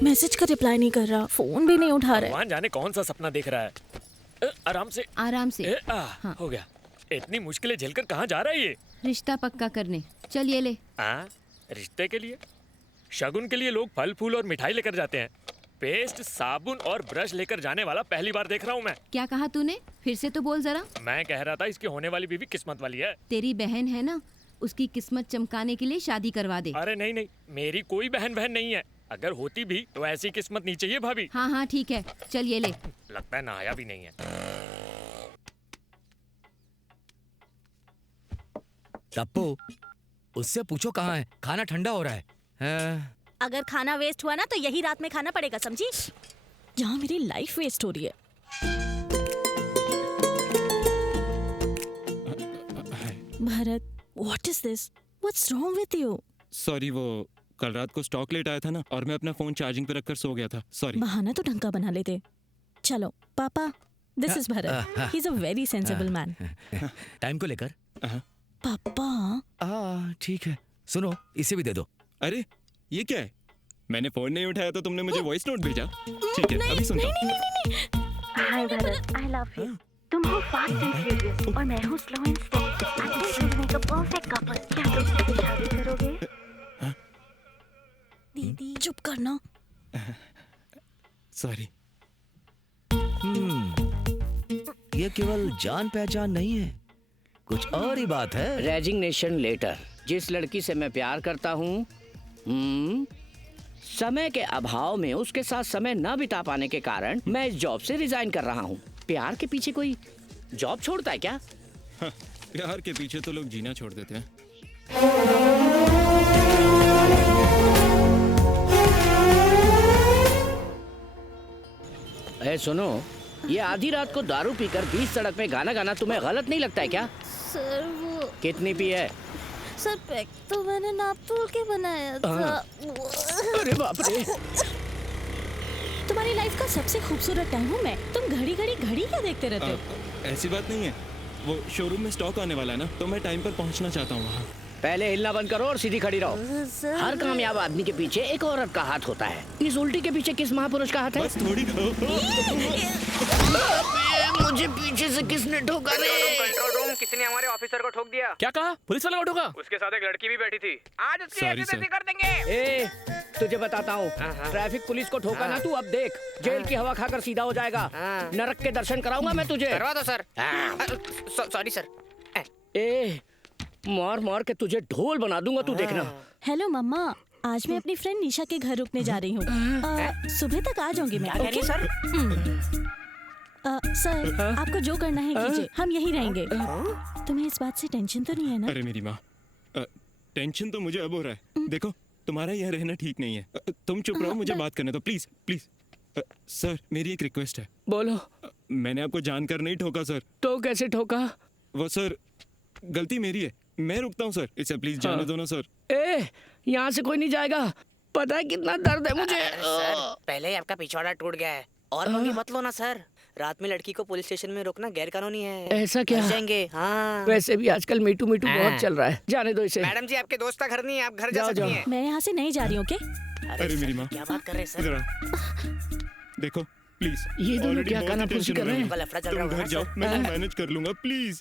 मैसेज का रिप्लाई नहीं कर रहा, फोन भी नहीं उठा रहा है। भगवान जाने कौन सा सपना देख रहा है। आराम से आराम से। हाँ। हो गया। इतनी मुश्किलें झेलकर कहाँ जा रहा है ये? रिश्ता पक्का करने। चल ये ले। रिश्ते के लिए? शगुन के लिए लोग फल फूल और मिठाई लेकर जाते हैं। पेस्ट, साबुन और ब्रश लेकर जाने वाला पहली बार देख रहा हूँ मैं। क्या कहा तूने? फिर से तो बोल जरा। मैं कह रहा था इसकी होने वाली बीवी किस्मत वाली है। तेरी बहन है ना, उसकी किस्मत चमकाने के लिए शादी करवा दे। अरे नहीं नहीं, मेरी कोई बहन नहीं है। अगर होती भी तो ऐसी किस्मत नहीं चाहिए भाभी। हाँ ठीक है, चल ये ले। लगता है नहाया भी नहीं है। टप्पू, उससे पूछो कहाँ है, खाना ठंडा हो रहा है। अगर खाना वेस्ट हुआ ना तो यही रात में खाना पड़ेगा, समझी? यहाँ मेरी लाइफ वेस्ट हो रही है। Bharat, what is this? What's wrong with you? Sorry, वो कल रात को स्टॉक लेट आया था ना, और मैं अपना फोन चार्जिंग पे रखकर सो गया था। सॉरी। बहाना तो ढंग का बना लेते। चलो पापा, this is Bharat, he is a very sensible man. Time को लेकर पापा ठीक है, सुनो इसे भी दे दो। अरे ये क्या है? मैंने फोन नहीं उठाया तो तुमने मुझे वॉइस नोट भेजा। ठीक है, अभी सुनता हूँ। Hi Bharat, I love you. तुम हो फास्ट एंड फ्यूरियस और मैं हूँ slow and steady. I think we make a perfect couple. क्या तुम मुझसे शादी करोगे? दीदी चुप करना। सॉरी। ये केवल जान पहचान नहीं है, कुछ और ही बात है। Resignation letter. जिस लड़की से मैं प्यार करता हूँ, समय के अभाव में उसके साथ समय न बिता पाने के कारण मैं इस जॉब से रिजाइन कर रहा हूँ। प्यार के पीछे कोई जॉब छोड़ता है क्या? प्यार के पीछे तो लोग जीना छोड़ देते हैं। ए सुनो, ये आधी रात को दारू पीकर बीच सड़क पे गाना गाना तुम्हें गलत नहीं लगता है क्या? सर वो कितनी पी है? सर पैक तो मैंने नाप तोल के बनाया था। अरे बाप रे। तुम्हारी लाइफ का सबसे खूबसूरत टाइम हूँ मैं। तुम घड़ी क्या देखते रहते हो? ऐसी बात नहीं है, वो शोरूम में स्टॉक आने वाला है ना, तो मैं टाइम पर पहुंचना चाहता हूँ वहाँ। पहले हिलना बंद करो और सीधी खड़ी रहो। हर कामयाब आदमी के पीछे एक औरत का हाथ होता है। इस उल्टी के पीछे किस महापुरुष का हाथ है? बस थोड़ी मुझे पीछे से किसने ठोका रे? कंट्रोल रूम, किसी ने हमारे ऑफिसर को ठोक दिया। क्या कहा? पुलिस वाला को ठोका? उसके साथ एक लड़की भी बैठी थी। आज उसकी Sorry, ऐसी sir. कर देंगे। ए, तुझे बताता हूँ, ट्रैफिक पुलिस को ठोका ना तू, अब देख जेल की हवा खाकर सीधा हो जाएगा। नरक के दर्शन कराऊंगा मैं तुझे। करवा दो सर। Sorry sir. ए, मार मार के तुझे ढोल बना दूंगा, तू देखना। हेलो मम्मा, आज मैं अपनी फ्रेंड निशा के घर रुकने जा रही हूँ। सुबह तक आ जाऊंगी मैं। Okay sir? सर आपको जो करना है कीजिए, हम यहीं रहेंगे। तुम्हें इस बात से टेंशन तो नहीं है ना? अरे मेरी माँ, टेंशन तो मुझे अब हो रहा है। देखो तुम्हारा यह रहना ठीक नहीं है। तुम चुप रहो, मुझे बात करने दो प्लीज प्लीज। सर मेरी एक रिक्वेस्ट है। बोलो। मैंने आपको जानकर नहीं ठोका सर। तो कैसे ठोका? वो सर गलती मेरी है, मैं रुकता हूँ सर, इसे प्लीज जाने दो ना सर। ए, यहाँ से कोई नहीं जाएगा, पता है कितना दर्द है मुझे। सर पहले ही आपका पिछवाड़ा टूट गया है और मंगी मत लो ना सर। रात में लड़की को पुलिस स्टेशन में रोकना गैर कानूनी है। ऐसा क्या? जाएंगे। हाँ। वैसे भी आजकल मीटू बहुत चल रहा है, जाने दो इसे। मैडम जी आपके दोस्त का घर नहीं है, आप घर जा सकती हैं। मैं यहाँ से नहीं जा रही हूँ। अरे मेरी माँ, क्या बात कर रहे हैं सर? देखो प्लीज, ये दोनों क्या कानाफूसी कर रहे हैं? तुम घर जाओ, मैं मैनेज कर लूंगा प्लीज।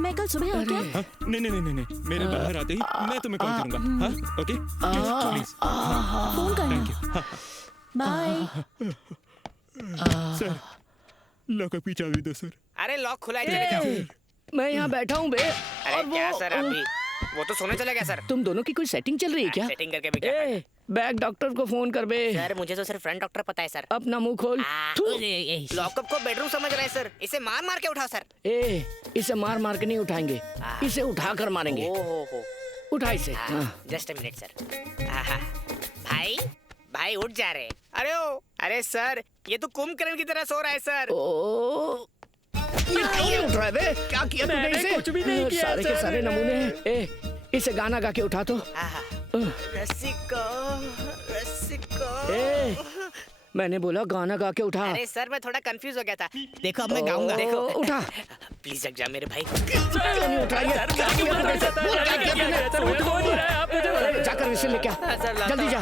मैं कल सुबह आ गया। नहीं, मेरे बाहर आते ही मैं तुम्हें कॉल करूंगा। हाँ ओके, प्लीज फोन करना। बाय। सर लॉक की चाबी दो सर। अरे लॉक खुला है। मैं यहाँ बैठा हूँ बे। अरे क्या सर अभी? वो तो सोने चला गया सर। तुम दोनों की कोई सेटिंग चल रही है क्या? सेटिंग करके भी क्या? बैग डॉक्टर को फोन कर बे। सर मुझे तो सिर्फ फ्रंट डॉक्टर पता है सर। अपना मुंह खोल। लॉकअप को बेडरूम समझ रहे हैं सर। इसे मार मार के उठाओ सर। ए, इसे मार मार के नहीं उठाएंगे, इसे उठा कर मारेंगे। उठा इसे। Just a minute sir. भाई उठ जा रहे। अरे सर ये तो कुंभकर्ण की तरह सो रहा है सर। ये क्यों उठ रहा है बे? क्या किया तूने इसे? कुछ भी नहीं किया सारे के सारे नमूने हैं। ए, इसे गाना गा के उठा तो। रसिको। ए, मैंने बोला गाना गा के उठा। अरे सर मैं थोड़ा कंफ्यूज हो गया था। देखो अब मैं गाऊंगा। देखो उठा। प्लीज जग जा मेरे भाई। क्यों नहीं उठ रहा है? जाकर इसे लेके आ, जल्दी जा।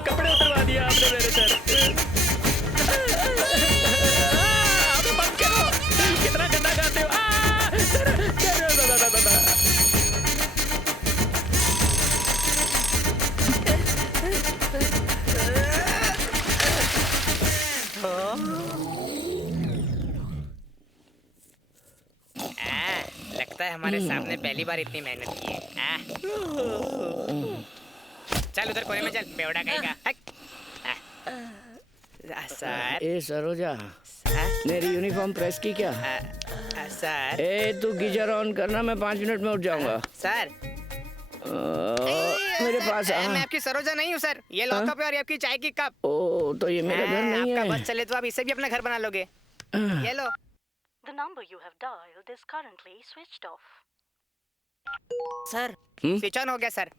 कपड़े उतरवा दिया आपने मेरे सर। कितना गंदा गाते हो। लगता है हमारे सामने पहली बार इतनी मेहनत की है। चल उधर कोने में चल, बेवड़ा कहेगा। सर। ए सरोजा, मेरी यूनिफॉर्म प्रेस की क्या? सर। ए तू गीजर ऑन करना, मैं 5 मिनट में उठ जाऊंगा। सर मेरे पास मैं आपकी सरोजा नहीं हूँ सर। ये लॉकअप है और ये आपकी चाय की कप। ओ तो ये मेरा घर नहीं है। आपका बस चले तो आप इसे भी अपना घर बना लोगे। ये लो। The number you have dialed is currently switched off. Sir switch on हो गया सर।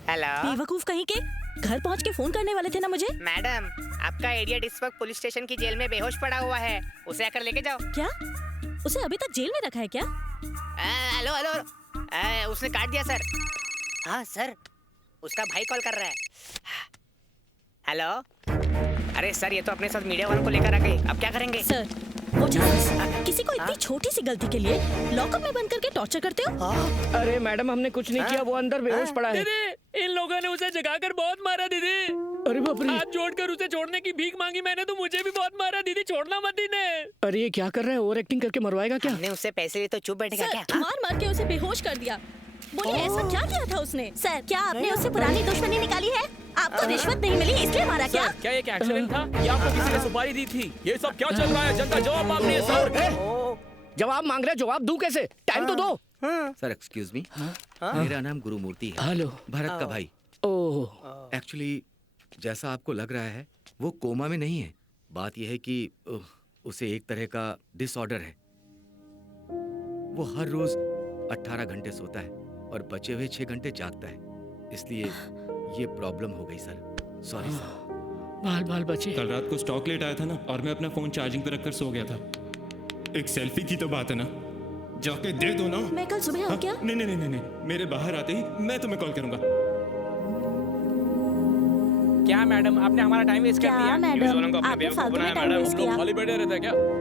हेलो बेवकूफ कहीं के, घर पहुंच के फोन करने वाले थे ना मुझे। मैडम, आपका इडियट इस वक्त पुलिस स्टेशन की जेल में बेहोश पड़ा हुआ है, उसे आकर लेके जाओ। क्या? उसे अभी तक जेल में रखा है क्या? हेलो हेलो, उसने काट दिया सर। हाँ सर, उसका भाई कॉल कर रहा है। हेलो, अरे सर ये तो अपने साथ मीडिया वालों को लेकर आ गई, अब क्या करेंगे? सर वो किसी को इतनी छोटी सी गलती के लिए लॉकअप में बंद करके टॉर्चर करते हो? अरे मैडम हमने कुछ नहीं किया, वो अंदर बेहोश पड़ा है। दीदी, इन लोगों ने उसे जगाकर बहुत मारा दीदी। अरे बाप रे। हाथ जोड़कर उसे छोड़ने की भीख मांगी मैंने, तो मुझे भी बहुत मारा दीदी, छोड़ना मत इन्हें। अरे ये क्या कर रहा है, ओवर एक्टिंग करके मरवाएगा क्या? हमने उससे पैसे लिए तो चुप बैठेगा क्या? मार के उसे बेहोश कर दिया। बोलिए ऐसा क्या किया था उसने? सर क्या आपने उससे पुरानी दुश्मनी निकाली है? आपको रिश्वत नहीं मिली इसलिए मारा क्या? क्या एक एक्सीडेंट था या आपको किसी ने सुपारी दी थी? ये सब क्या चल रहा है? जनता जवाब मांग रही है सर। जवाब मांग रहे, जवाब दूं कैसे? टाइम तो दो। सर एक्सक्यूज मी, मेरा नाम गुरुमूर्ति है। हेलो। भरत का भाई। ओह। एक्चुअली जैसा आपको लग रहा है वो कोमा में नहीं है। बात यह है कि उसे एक तरह का डिसऑर्डर है। वो हर रोज 18 घंटे सोता है और बचे हुए 6 घंटे जागता है, इसलिए ये प्रॉब्लम हो गई सर। Sorry sir. बाल बाल बचे। कल रात को स्टॉक लेट आया था ना, और मैं अपना फोन चार्जिंग पे रखकर सो गया था। एक सेल्फी की तो बात है ना, जाके दे दो ना। मैं कल सुबह आऊं क्या? नहीं नहीं नहीं नहीं, मेरे बाहर आते ही मैं तुम्हें कॉल करूंगा। क्या मैडम, आपने हमारा टाइम वेस्ट कर दिया। क्या मैडम, आपने फालतू में टाइम वेस्ट किया। खाली बैठे रहते हैं क्या?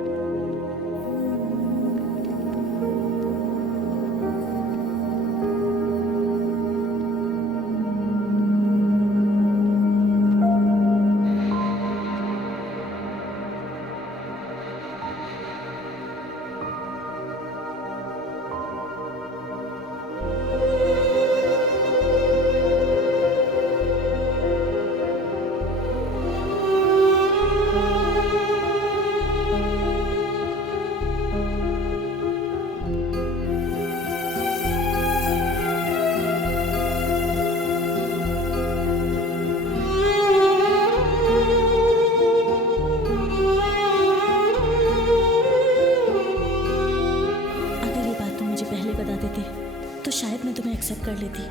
तो शायद मैं तुम्हें एक्सेप्ट कर लेती।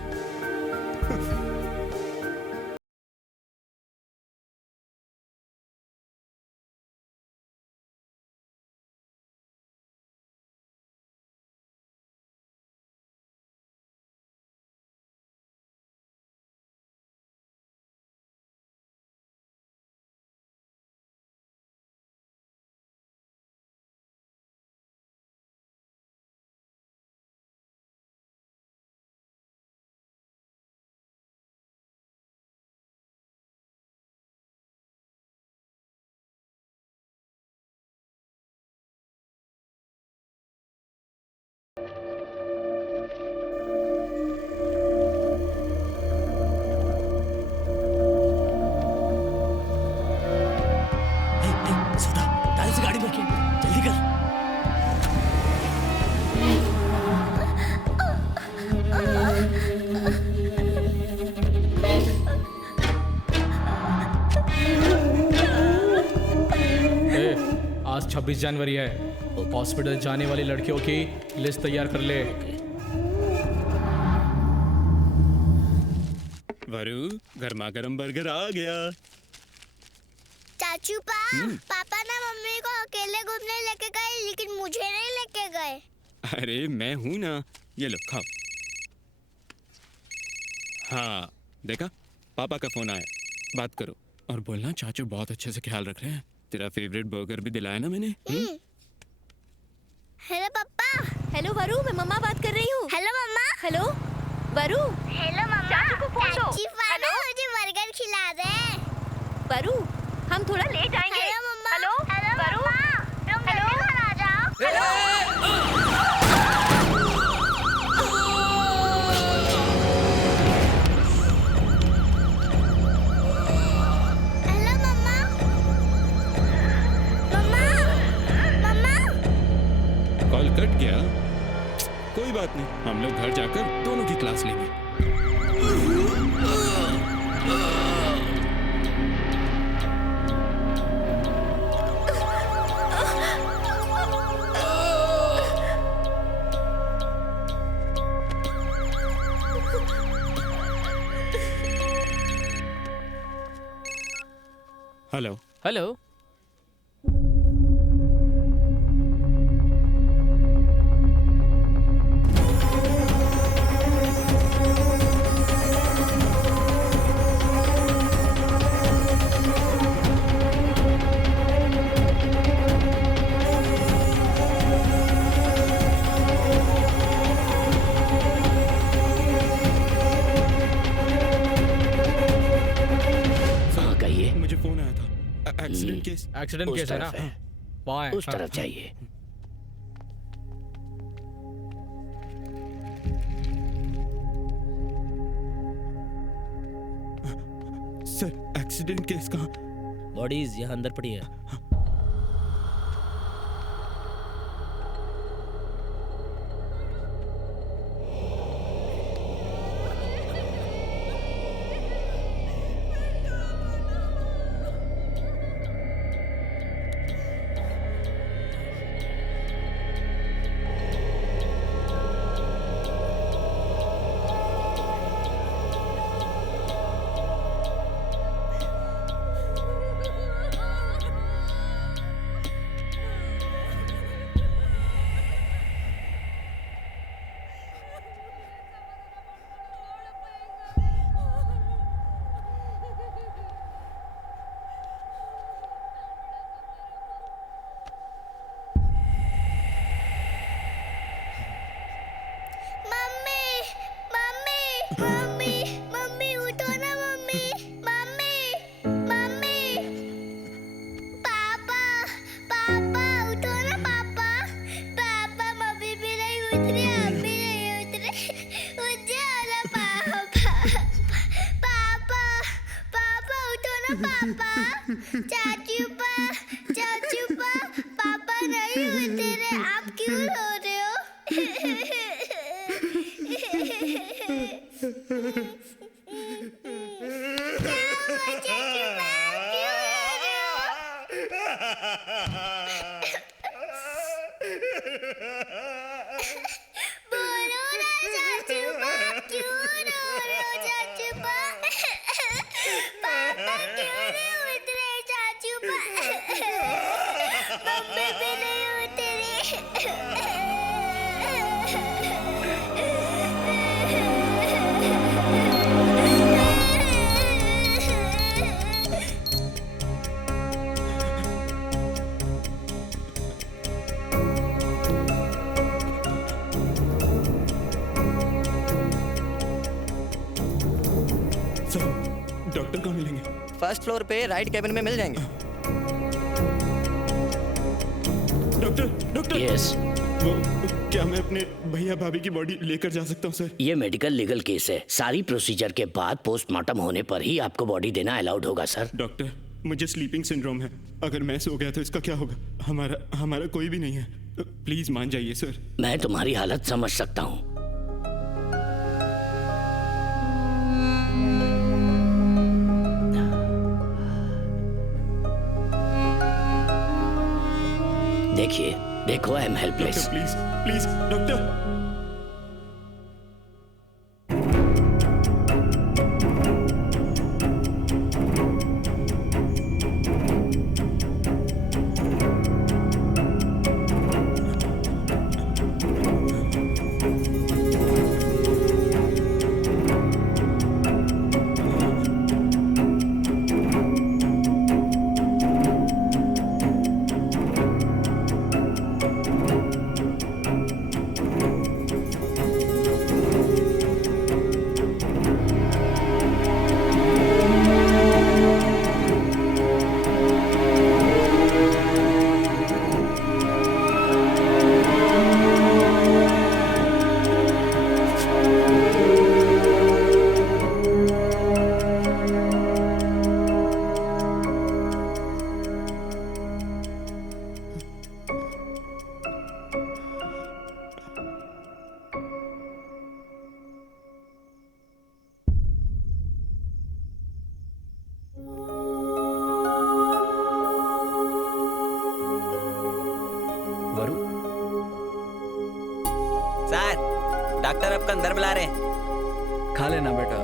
गाड़ी रोके, जल्दी कर। आज 26 जनवरी है, हॉस्पिटल जाने वाली लड़कियों की लिस्ट तैयार कर ले। वरु, गर्मा गर्म बर्गर आ गया। चाचू पापा ना मम्मी को अकेले घूमने लेके गए, लेकिन मुझे नहीं लेके गए। अरे मैं हूं ना, ये लो खाओ। हाँ देखा, पापा का फोन आया, बात करो और बोलना चाचू बहुत अच्छे से ख्याल रख रहे हैं। तेरा फेवरेट बर्गर भी दिलाया ना मैंने। हेलो पापा। हेलो वरु, मैं मम्मा बात कर रही हूँ। हेलो मम्मा। हेलो वरु। हेलो मम्मा। चाचू को फोन दो। हेलो, मुझे बर्गर खिला दे। वरु, हम थोड़ा लेट आएंगे। हेलो मम्मा। हेलो वरु, तुम जल्दी घर आ जाओ। हेलो मम्मा। मम्मा। मम्मा। कॉल कट गया, कोई बात नहीं, हम लोग घर जाकर दोनों की क्लास लेंगे। Hello hello. मुझे फोन आया था। Accident case. एक्सीडेंट केस है ना? बाएं। उस तरफ जाइए। सर एक्सीडेंट केस कहाँ? बॉडीज यहाँ अंदर पड़ी है। पापा नहीं उतरे, आप क्यों रो रहे हो? बोलो ना चाचू बा, क्यों रो रहे हो चाचू बा? पापा क्यों नहीं उतरे चाचू बा? मम्मी भी नहीं उतरी। डॉक्टर कहाँ मिलेंगे? फर्स्ट फ्लोर पे राइट कैबिन में मिल जाएंगे। Doctor yes. वो क्या मैं अपने भैया भाभी की बॉडी लेकर जा सकता हूँ सर? ये मेडिकल लीगल केस है। सारी प्रोसीजर के बाद पोस्टमार्टम होने पर ही आपको बॉडी देना अलाउड होगा सर। डॉक्टर मुझे स्लीपिंग सिंड्रोम है, अगर मैं सो गया तो इसका क्या होगा? हमारा कोई भी नहीं है, प्लीज मान जाइए सर। मैं तुम्हारी हालत समझ सकता हूँ। देखिए, देखो I am helpless. Please please doctor. Sir, doctor आपको अंदर बुला रहे हैं। खा लेना बेटा।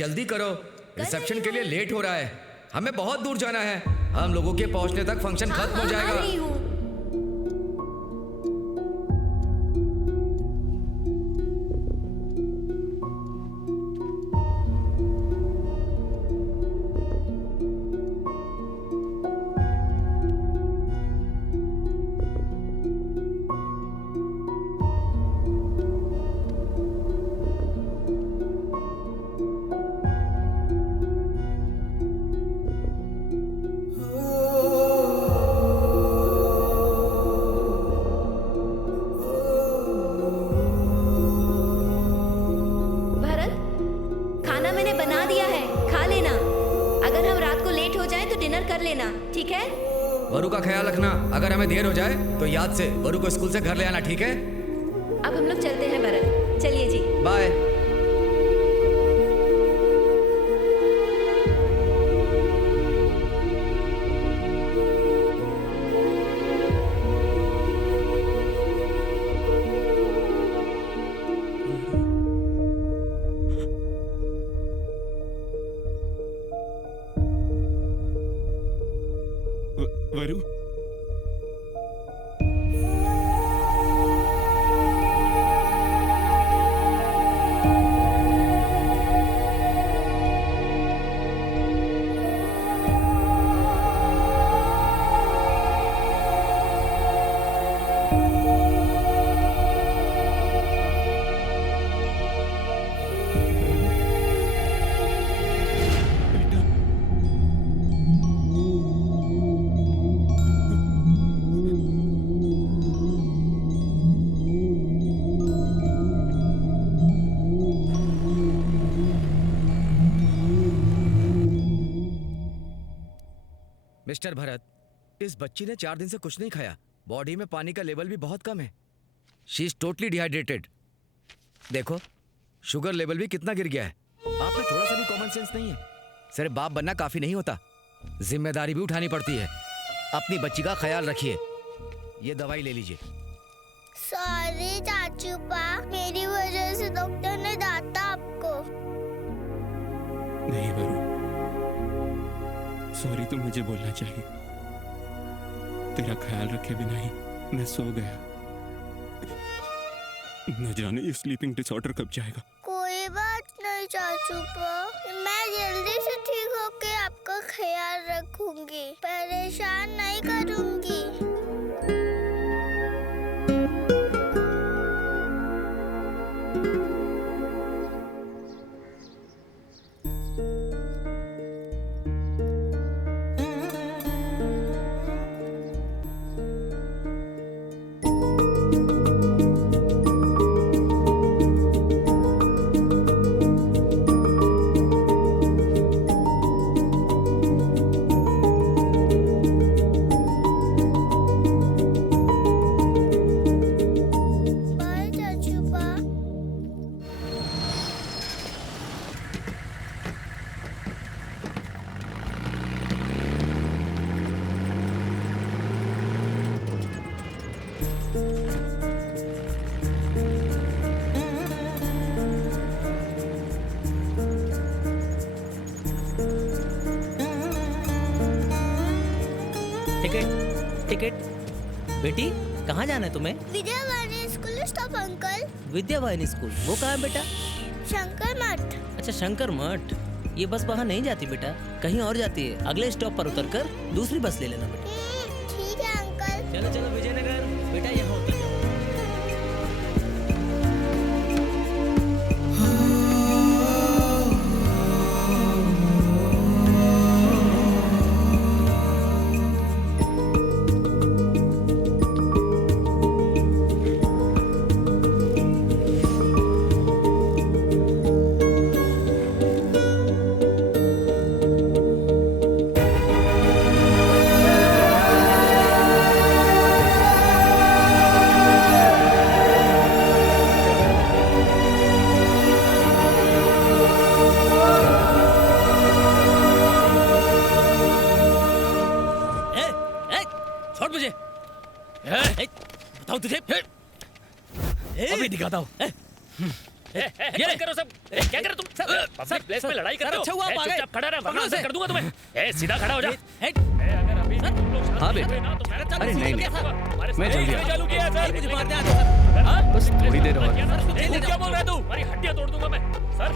जल्दी करो, रिसेप्शन के लिए लेट हो रहा है। हमें बहुत दूर जाना है। हम लोगों के पहुंचने तक फंक्शन खत्म हो जाएगा। ठीक है? वरु का ख्याल रखना। अगर हमें देर हो जाए तो याद से वरु को स्कूल से घर ले आना, ठीक है? अब हम लोग चलते हैं भरत। चलिए जी। बाय। वरु, मिस्टर भरत, इस बच्ची ने 4 दिन से कुछ नहीं खाया। बॉडी में पानी का लेवल भी बहुत कम है। She is totally dehydrated. देखो, शुगर लेवल भी कितना गिर गया है। आप में थोड़ा सा भी कॉमन सेंस नहीं है। सिर्फ बाप बनना काफी नहीं होता, जिम्मेदारी भी उठानी पड़ती है। अपनी बच्ची का ख्याल रखिए। ये दवाई ले लीजिए। सॉरी चाचू पा, मेरी वजह से डॉक्टर ने डांटा आपको। नहीं वरु, सॉरी तो मुझे बोलना चाहिए। तेरा ख्याल रखे बिना ही मैं सो गया। न जाने ये स्लीपिंग डिसऑर्डर कब जाएगा। कोई बात नहीं चाचू पा, मैं जल्दी से ठीक होके आपका ख्याल रखूंगी, परेशान नहीं करूंगी। टिकट। बेटी, कहाँ जाना है तुम्हें? Vidyavahini school stop uncle. Vidyavahini school, वो कहाँ है बेटा? शंकर मठ। अच्छा, शंकर मठ। ये बस वहाँ नहीं जाती बेटा, कहीं और जाती है। अगले स्टॉप पर उतरकर दूसरी बस ले लेना बेटा। ठीक है अंकल। चलो चलो विजयनगर, बेटा यहाँ उतर जाओ। बताओ तुझे, अभी दिखाता हूँ। ये करो सब। क्या कर तुम? पब्लिक प्लेस में लड़ाई करते हो? अच्छा हुआ आप आ गए। चुपचाप खड़ा रह, वरना ऐसा कर दूंगा तुम्हें। सीधा खड़ा हो जा। हाँ बेटा, अरे नहीं मैं जल्दी आ चालू किया सर। मुझे मारने आ सर। हाँ बस थोड़ी देर और। तू क्या बोल रहा है तू? हमारी हड्डियां तोड़ दूंगा मैं सर।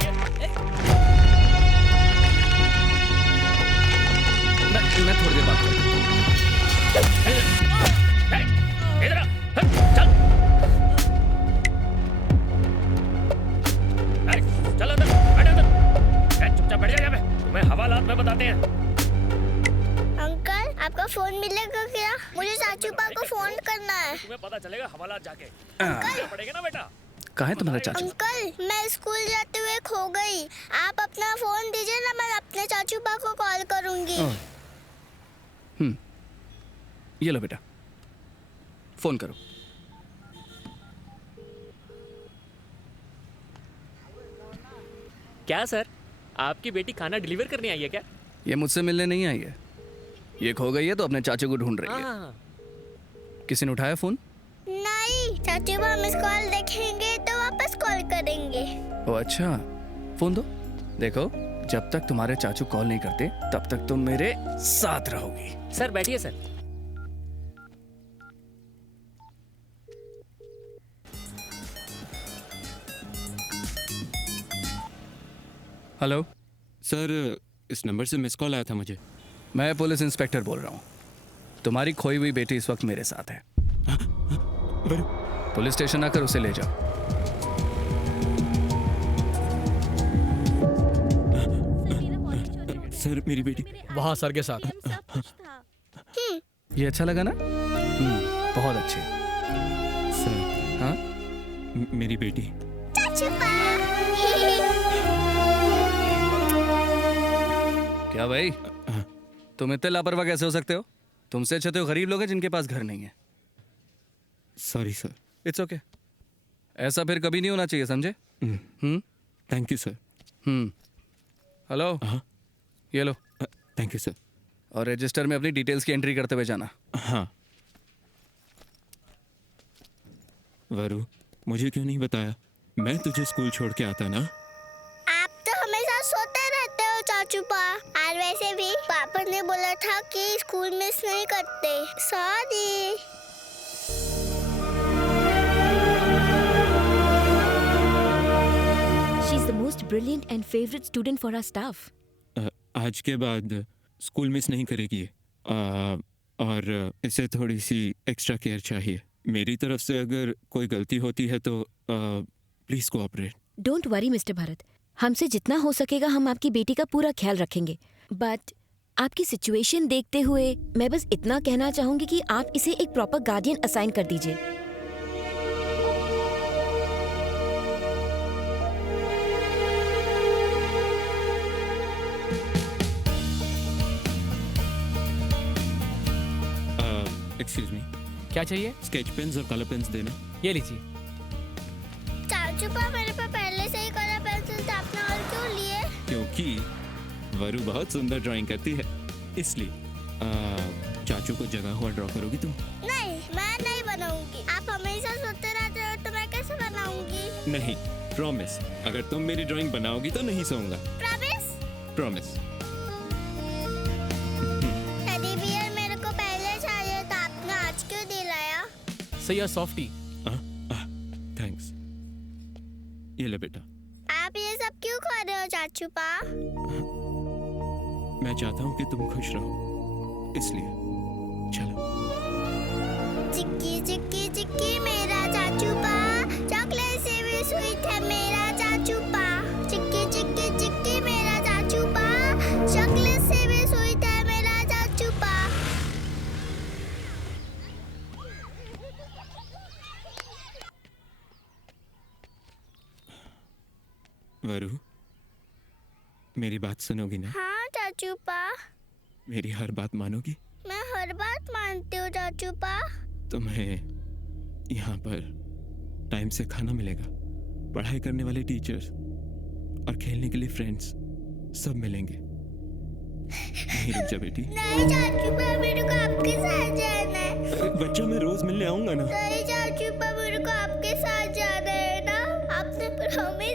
मैं थोड़ी देर बात करूँ। इधर आ, चल चल अंदर, बैठ अंदर। चुपचाप बैठ जा यहाँ पे, तुम्हें हवालात में बताते हैं। अंकल आपका फोन मिलेगा क्या? मुझे चाचू पा को फोन करना है। तुम्हें पता चलेगा हवालात जाके। अंकल पड़ेगा ना बेटा। कहाँ है तुम्हारा चाचू? अंकल मैं स्कूल जाते हुए खो गई। आप अपना फोन दीजिए ना, मैं अपने चाचू पा को कॉल करूंगी। ये लो बेटा, फोन करो। क्या सर, आपकी बेटी खाना डिलीवर करने आई है क्या? ये मुझसे मिलने नहीं आई है, ये खो गई है तो अपने चाचू को ढूंढ रही है। किसी ने उठाया फोन? नहीं, चाचू पा मिस कॉल देखेंगे तो वापस कॉल करेंगे। ओ अच्छा, फोन दो। देखो जब तक तुम्हारे चाचू कॉल नहीं करते तब तक तुम मेरे साथ रहोगी। सर बैठिए सर। हेलो सर, इस नंबर से मिस कॉल आया था मुझे। मैं पुलिस इंस्पेक्टर बोल रहा हूँ। तुम्हारी खोई हुई बेटी इस वक्त मेरे साथ है। पुलिस स्टेशन आकर उसे ले जाओ। सर मेरी बेटी वहाँ सर के साथ। ये अच्छा लगा ना? बहुत अच्छे। सर हाँ मेरी बेटी। चाचू पा। क्या भाई, तुम इतने लापरवाह कैसे हो सकते हो? तुमसे अच्छे तो गरीब लोग हैं जिनके पास घर नहीं है। Sorry sir. इट्स ओके, ऐसा फिर कभी नहीं होना चाहिए, समझे? Thank you sir. हेलो, ये लो। Thank you sir. और रजिस्टर में अपनी डिटेल्स की एंट्री करते हुए जाना। हाँ। वरु, मुझे क्यों नहीं बताया? मैं तुझे स्कूल छोड़ के आता ना। आप तो हमेशा सोते रहते हो चाचू पा। और वैसे भी पापा ने बोला था कि स्कूल मिस नहीं करते। Sorry. She is the most brilliant and favorite student for our staff. आज के बाद स्कूल मिस नहीं करेगी और इसे थोड़ी सी एक्स्ट्रा केयर चाहिए मेरी तरफ से। अगर कोई गलती होती है तो please cooperate. Don't worry mister Bharat, हमसे जितना हो सकेगा हम आपकी बेटी का पूरा ख्याल रखेंगे। बट आपकी सिचुएशन देखते हुए मैं बस इतना कहना चाहूंगी कि आप इसे एक प्रॉपर गार्डियन असाइन कर दीजिए। एक्सक्यूज मी, क्या चाहिए? स्केच पेन्स और कलर पेन्स देना। ये लीजिए। चाचू पा मेरे पास पहले से ही कलर पेंसिल था, आपने और क्यों लिए? क्योंकि वरु बहुत सुंदर ड्राइंग करती है इसलिए। चाचू को जगह हुआ ड्रॉ करोगी तुम? नहीं, मैं नहीं बनाऊंगी। आप हमेशा सोते रहते हो तो मैं कैसे बनाऊंगी? नहीं, प्रॉमिस। अगर तुम मेरी ड्राइंग बनाओगी तो नहीं सोऊंगा। प्रॉमिस? प्रॉमिस। टेडी बियर मेरे को पहले चाहिए था, आपने आज क्यों दिलाया? सही सॉफ्टी। थैंक्स। ये ले बेटा। आप ये सब क्यों खा रहे हो चाचू पा? मैं चाहता हूँ कि तुम खुश रहो इसलिए। चलो। चिक्की चिक्की चिक्की मेरा चाचू पा, चॉकलेट से भी स्वीट है मेरा चाचू पा। चिक्की चिक्की चिक्की मेरा चाचू पा, चॉकलेट से भी स्वीट है मेरा चाचू पा। वरु, मेरी बात सुनोगी ना? हाँ चाचू पा। मेरी हर बात मानोगी? मैं हर बात मानती हूँ चाचू पा। तुम्हें यहाँ पर टाइम से खाना मिलेगा, पढ़ाई करने वाले टीचर्स और खेलने के लिए फ्रेंड्स सब मिलेंगे। नहीं रुक जा बेटी। नहीं चाचू पा, मेरे को आपके साथ जाना है। बच्चा मैं रोज मिलने आऊंगा ना। नहीं चाचू पा, मेरे को आपके साथ जाना है ना। आपने प्रॉमिस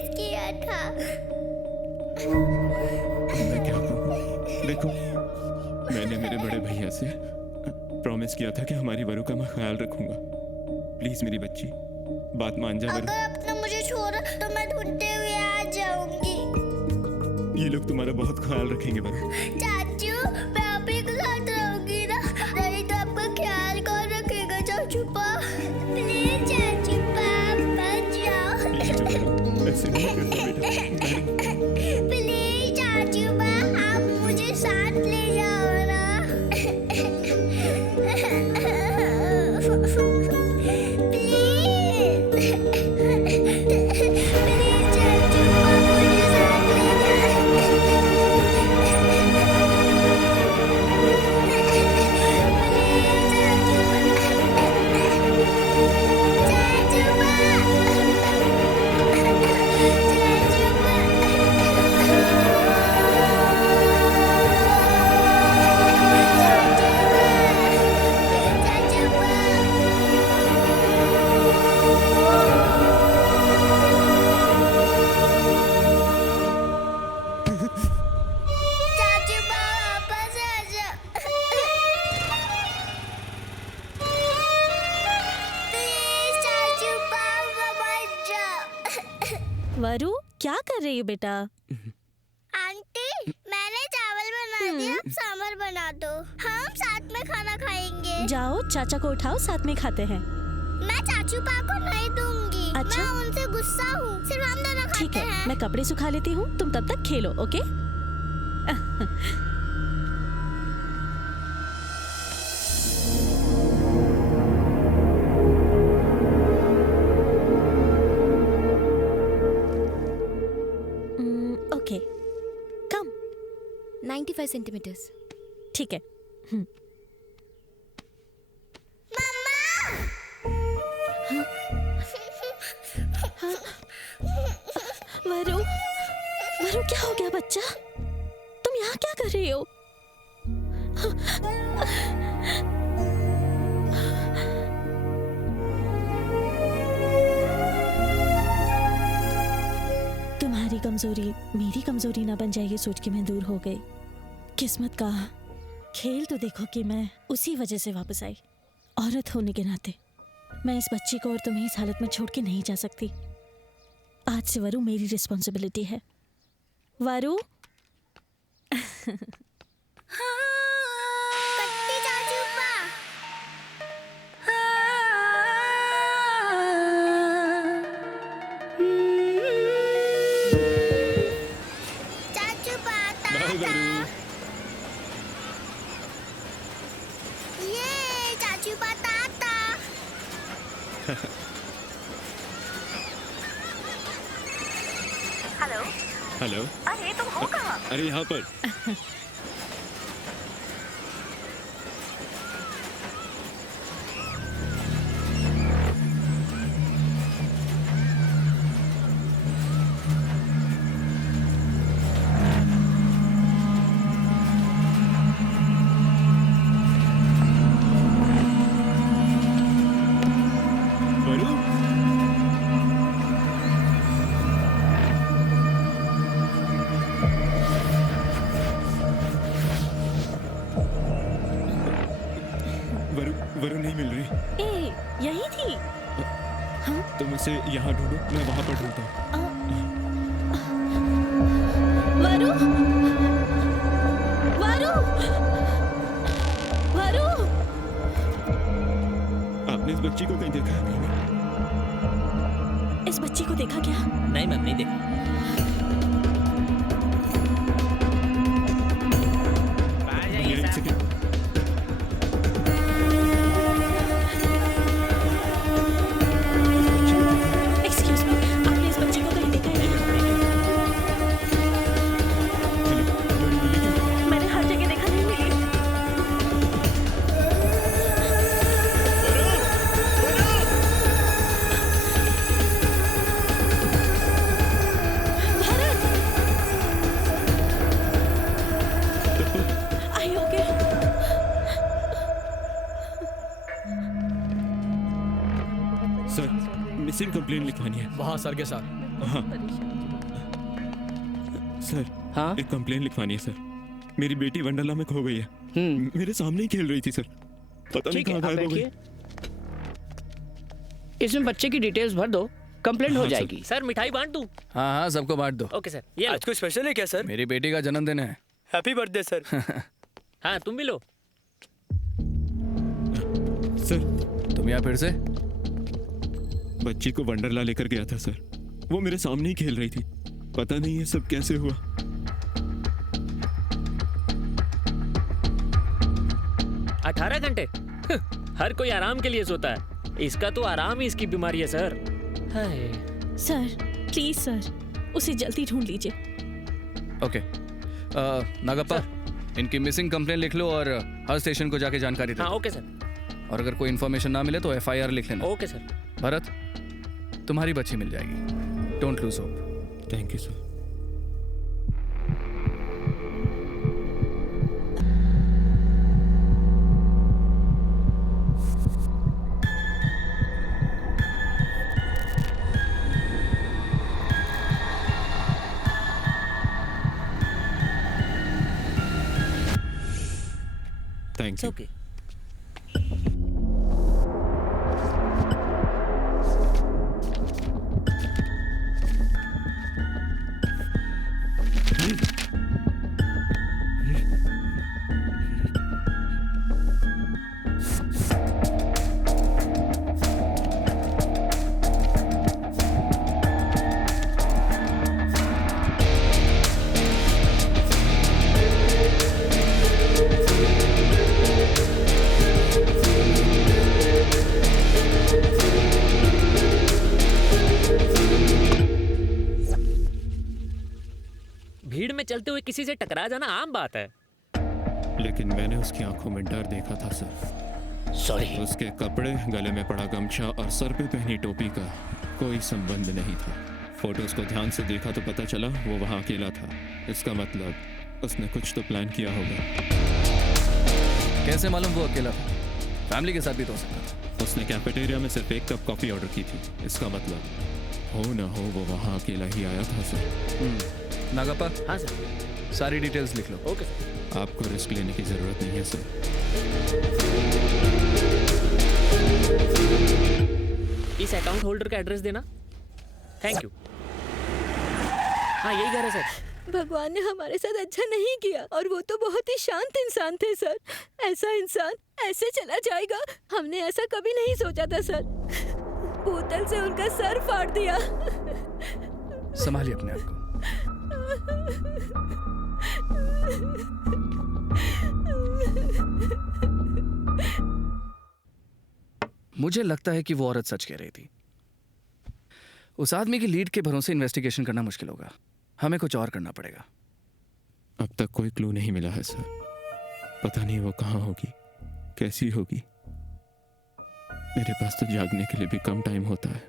देखो, मैंने मेरे बड़े भैया से प्रॉमिस किया था कि हमारी वरु का मैं ख्याल रखूंगा। प्लीज मेरी बच्ची, बात मान जा वरु। अगर आपने मुझे छोड़ा तो मैं ढूंढते हुए आ जाऊंगी। ये लोग तुम्हारा बहुत ख्याल रखेंगे वरु। चाचू, मैं आप ही के साथ रहूंगी ना, नहीं तो आपका ख्याल कौन रखेगा चाचू पा? प्लीज चाचू पा जाओ। ऐसे नहीं करता बेटा। प्लीज चाचू पा, आप मुझे साथ ले जाओ ना। वरु, क्या कर रही हो बेटा? आंटी, मैंने चावल बना दिया, आप सांभर बना दो, हम साथ में खाना खाएंगे। जाओ, चाचा को उठाओ, साथ में खाते हैं। मैं चाचू पा को नहीं दूंगी। अच्छा? मैं उनसे गुस्सा हूँ, सिर्फ हम दोनों खाते ठीक है, हैं। मैं कपड़े सुखा लेती हूँ, तुम तब तक खेलो, ओके? ओके, कम 95 सेंटीमीटर्स। ठीक है। वरु, वरु क्या हो गया बच्चा? तुम यहाँ क्या कर रही हो? तुम्हारी कमजोरी मेरी कमजोरी ना बन जाए ये सोच के मैं दूर हो गई। किस्मत का खेल तो देखो कि मैं उसी वजह से वापस आई। औरत होने के नाते मैं इस बच्ची को और तुम्हें इस हालत में छोड़ के नहीं जा सकती। आज से वरु मेरी रिस्पॉन्सिबिलिटी है। वरु हेलो। हेलो। अरे तुम हो कहाँ? अरे यहाँ पर। वरु नहीं मिल रही। ए, यही थी। तुम उसे यहाँ ढूंढो, मैं वहाँ पर ढूंढता हूँ। वरु, वरु, वरु, आपने इस बच्ची को कहीं देखा है? इस बच्ची को देखा क्या? नहीं मैम, नहीं देखा। मिसिंग कंप्लेंट लिखवानी है। वहाँ सर के साथ। हाँ सर। हाँ, एक कंप्लेंट लिखवानी है सर। मेरी बेटी वंडरला में खो गई है। मेरे सामने ही खेल रही थी सर, पता नहीं ठीक है, कहाँ आप गायब हो गई। बैठिए। इसमें बच्चे की डिटेल्स भर दो, कंप्लेंट हो जाएगी। सर मिठाई बांट दूं? हाँ हाँ सबको बांट दो। ओके सर, ये आज कोई स्पेशल है क्या सर? मेरी बेटी का जन्मदिन है। Happy birthday sir. हाँ तुम भी लो। सर तुम यहाँ फिर से? बच्ची को वंडरला लेकर गया था सर, वो मेरे सामने ही खेल रही थी, पता नहीं ये सब कैसे हुआ। अठारह घंटे हर कोई आराम के लिए सोता है, इसका तो आराम ही इसकी बीमारी है sir. Hi. Sir please sir, उसे जल्दी ढूंढ लीजिए। ओके नागप्पा, इनकी मिसिंग कंप्लेन लिख लो और हर स्टेशन को जाके जानकारी दो। हाँ ओके सर। और अगर कोई इन्फॉर्मेशन ना मिले तो FIR लिख लेना। Okay sir. भरत, तुम्हारी बच्ची मिल जाएगी, don't lose hope. Thank you sir. Thank you. Okay. भीड़ में चलते हुए किसी से टकरा जाना आम बात है। लेकिन मैंने उसकी आंखों में डर देखा था सर। सॉरी। उसके कपड़े, गले में पड़ा गमछा और सर पे पहनी टोपी का कोई संबंध नहीं था। फोटोज को ध्यान से देखा तो पता चला वो वहाँ अकेला था। इसका मतलब उसने कुछ तो प्लान किया होगा। कैसे मालूम वो अकेला था? फैमिली के साथ भी तो हो सकता था। उसने कैफेटेरिया में सिर्फ एक कप कॉफी ऑर्डर की थी। इसका मतलब हो ना हो वो वहाँ अकेला ही आया था सर। नागप्पा, हाँ सर, सारी डिटेल्स लिख लो। Okay sir. आपको रिस्क लेने की जरूरत नहीं है सर। इस अकाउंट होल्डर का एड्रेस देना। Thank you. हाँ यही घर है सर। भगवान ने हमारे साथ अच्छा नहीं किया, और वो तो बहुत ही शांत इंसान थे सर। ऐसा इंसान ऐसे चला जाएगा, हमने ऐसा कभी नहीं सोचा था सर। बोतल से उनका सर फाड़ दिया। संभालिए अपने आप को। मुझे लगता है कि वो औरत सच कह रही थी। उस आदमी की लीड के भरोसे इन्वेस्टिगेशन करना मुश्किल होगा, हमें कुछ और करना पड़ेगा। अब तक कोई क्लू नहीं मिला है सर। पता नहीं वो कहाँ होगी, कैसी होगी। मेरे पास तो जागने के लिए भी कम टाइम होता है,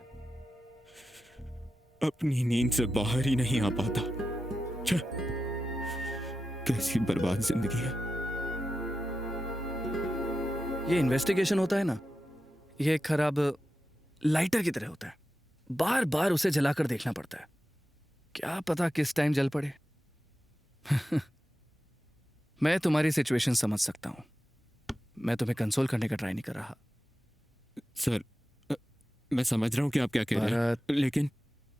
अपनी नींद से बाहर ही नहीं आ पाता। कैसी बर्बाद जिंदगी है। ये इन्वेस्टिगेशन होता है ना, ये एक खराब लाइटर की तरह होता है। बार बार उसे जलाकर देखना पड़ता है, क्या पता किस टाइम जल पड़े। मैं तुम्हारी सिचुएशन समझ सकता हूं, मैं तुम्हें कंसोल करने का ट्राई नहीं कर रहा। सर मैं समझ रहा हूं कि आप क्या कह रहे हैं, लेकिन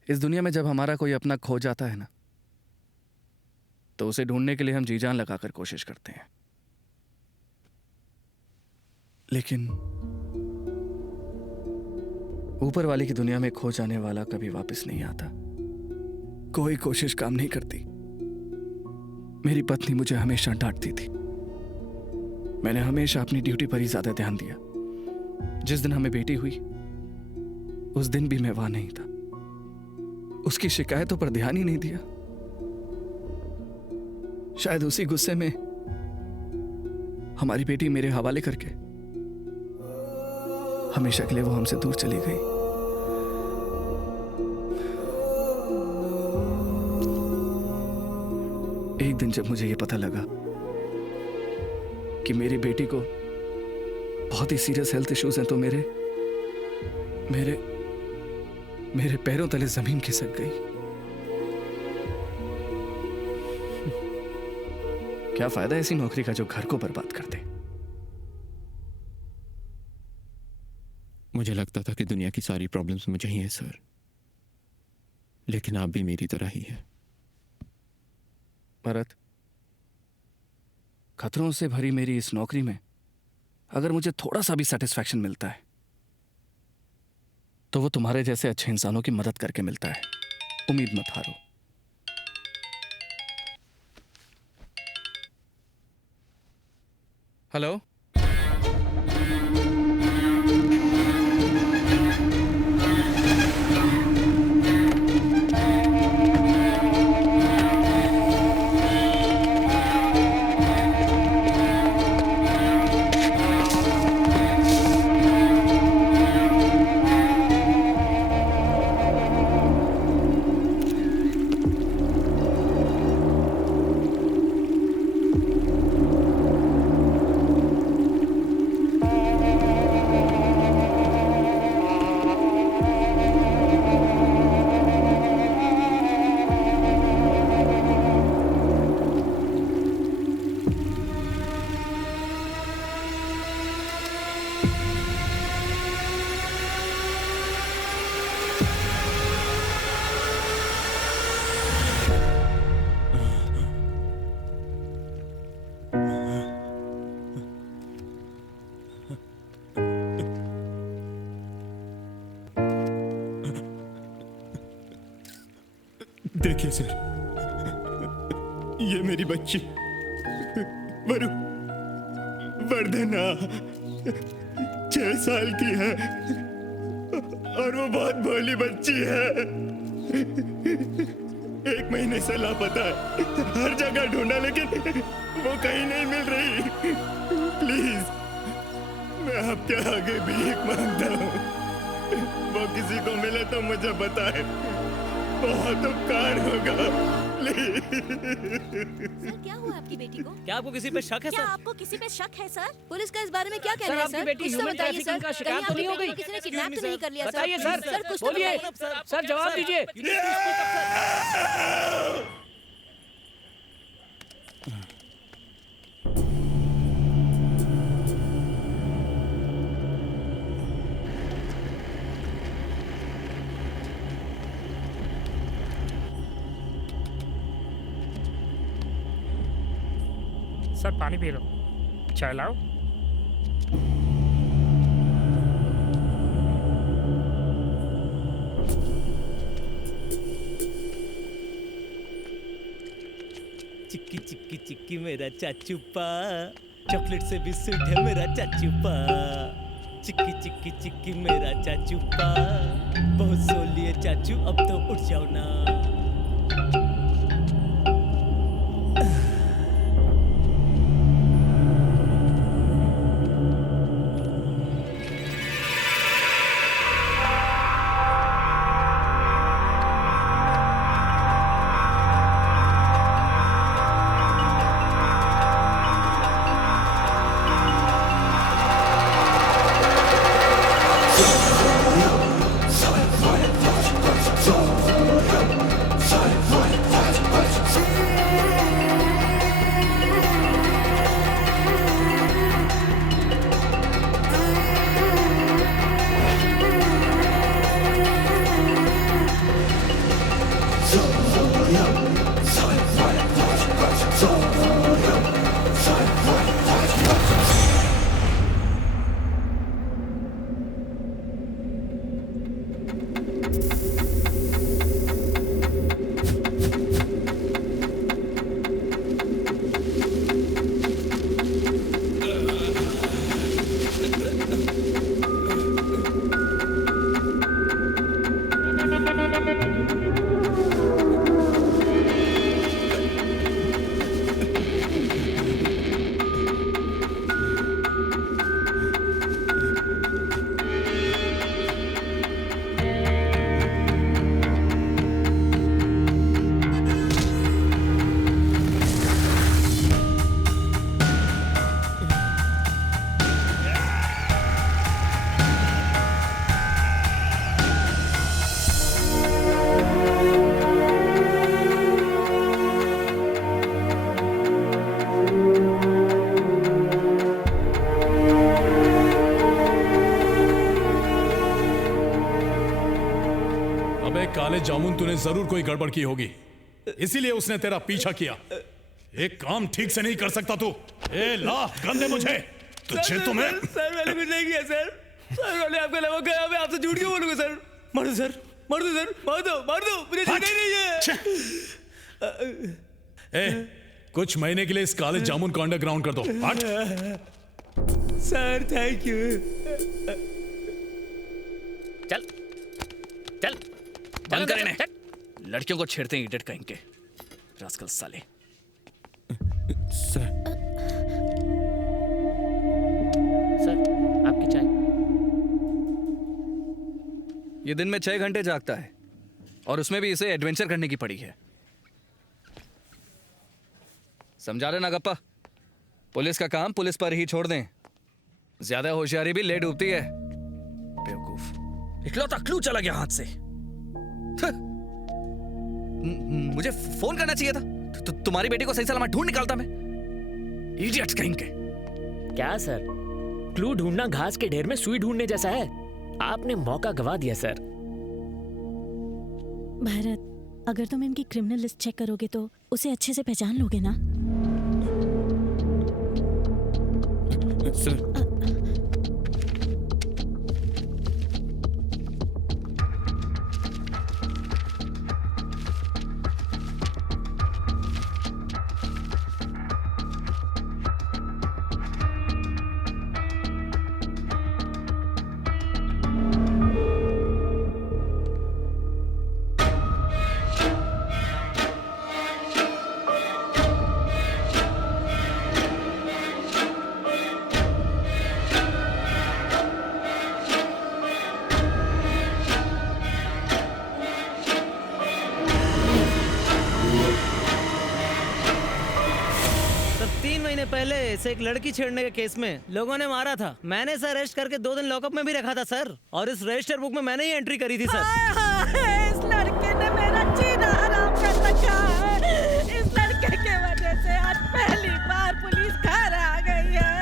इस दुनिया में जब हमारा कोई अपना खो जाता है ना, तो उसे ढूंढने के लिए हम जी जान लगाकर कोशिश करते हैं। लेकिन ऊपर वाले की दुनिया में खो जाने वाला कभी वापस नहीं आता। कोई कोशिश काम नहीं करती। मेरी पत्नी मुझे हमेशा डांटती थी। मैंने हमेशा अपनी ड्यूटी पर ही ज्यादा ध्यान दिया। जिस दिन हमें बेटी हुई उस दिन भी मैं वहां नहीं था। उसकी शिकायतों पर ध्यान ही नहीं दिया। शायद उसी गुस्से में हमारी बेटी मेरे हवाले करके हमेशा के लिए वो हमसे दूर चली गई। एक दिन जब मुझे ये पता लगा कि मेरी बेटी को बहुत ही सीरियस हेल्थ इश्यूज हैं, तो मेरे पैरों तले जमीन खिसक गई। क्या फायदा ऐसी नौकरी का जो घर को बर्बाद कर दे। मुझे लगता था कि दुनिया की सारी प्रॉब्लम्स मुझे ही हैं सर, लेकिन आप भी मेरी तरह ही हैं। भरत, खतरों से भरी मेरी इस नौकरी में अगर मुझे थोड़ा सा भी सेटिस्फैक्शन मिलता है तो वो तुम्हारे जैसे अच्छे इंसानों की मदद करके मिलता है। उम्मीद मत हारो। हेलो, देखिए सर, ये मेरी बच्ची वर्धना 6 साल की है और वो बहुत भोली बच्ची है। 1 महीने से लापता है, हर जगह ढूंढा लेकिन वो कहीं नहीं मिल रही। प्लीज, मैं आपके आगे भीख मांगता हूँ, वो किसी को मिले तो मुझे बताए, बहुत उपकार होगा। सर, क्या हुआ आपकी बेटी को? क्या आपको किसी पे शक है क्या सर? आपको किसी पे शक है सर? पुलिस का इस बारे में क्या कहना है आपकी सर? बेटी कुछ तो ह्यूमन बताइए ट्रैफिकिंग सर। का शिकार कहीं तो नहीं हो आपकी गई? बेटी को किसी ने किडनैप तो नहीं कर लिया सर? बताइए सर, सर कुछ तो बोलिए बताइए। सर, जवाब दीजिए। सर पानी पी लो, चाय लाओ। चिक्की चिक्की चिक्की मेरा चाचूपा, चॉकलेट से भी स्वीट है मेरा चाचूपा। चिक्की चिक्की चिक्की मेरा चाचूपा, बहुत सो लिए चाचू, अब तो उठ जाओ ना। काले जामुन तूने जरूर कोई गड़बड़ की होगी, इसीलिए उसने तेरा पीछा किया। एक काम ठीक से नहीं कर सकता तू। ए ला गन दे मुझे। तुझे तो मैं सर मैंने कुछ नहीं किया सर। सर मैंने आपके अलावा कहा, मैं आपसे झूठ क्यों बोलूंगा सर? मार दो सर, मार दो सर, मार दो, मुझे जीना ही नहीं है। ए, कुछ महीने के लिए इस काले जामुन को अंडरग्राउंड कर दो। हट। Sir thank you. चल चल बंद कर इन्हें। लड़कियों को छेड़ते हैं इडियट कहीं के रास्कल साले। सर आपकी चाय। ये दिन में 6 घंटे जागता है और उसमें भी इसे एडवेंचर करने की पड़ी है। समझा रहे ना गप्पा? पुलिस का काम पुलिस पर ही छोड़ दें। ज्यादा होशियारी भी ले डूबती है। बेवकूफ, इकलौता क्लू चला गया हाथ से। मुझे फोन करना चाहिए था। तुम्हारी बेटी को सही सलामत ढूंढ निकालता मैं। इडियट्स कहीं के। क्या सर, क्लू ढूंढना घास के ढेर में सुई ढूंढने जैसा है। आपने मौका गवा दिया सर। भारत, अगर तुम इनकी क्रिमिनल लिस्ट चेक करोगे तो उसे अच्छे से पहचान लोगे ना? सर पहले इसे एक लड़की छेड़ने के केस में लोगों ने मारा था। मैंने इसे अरेस्ट करके 2 दिन लॉकअप में भी रखा था सर, और इस रजिस्टर बुक में मैंने ही एंट्री करी थी सर। इस लड़के ने मेरा जीना हराम कर रखा है। इस लड़के के वजह से आज पहली बार पुलिस घर आ गई है।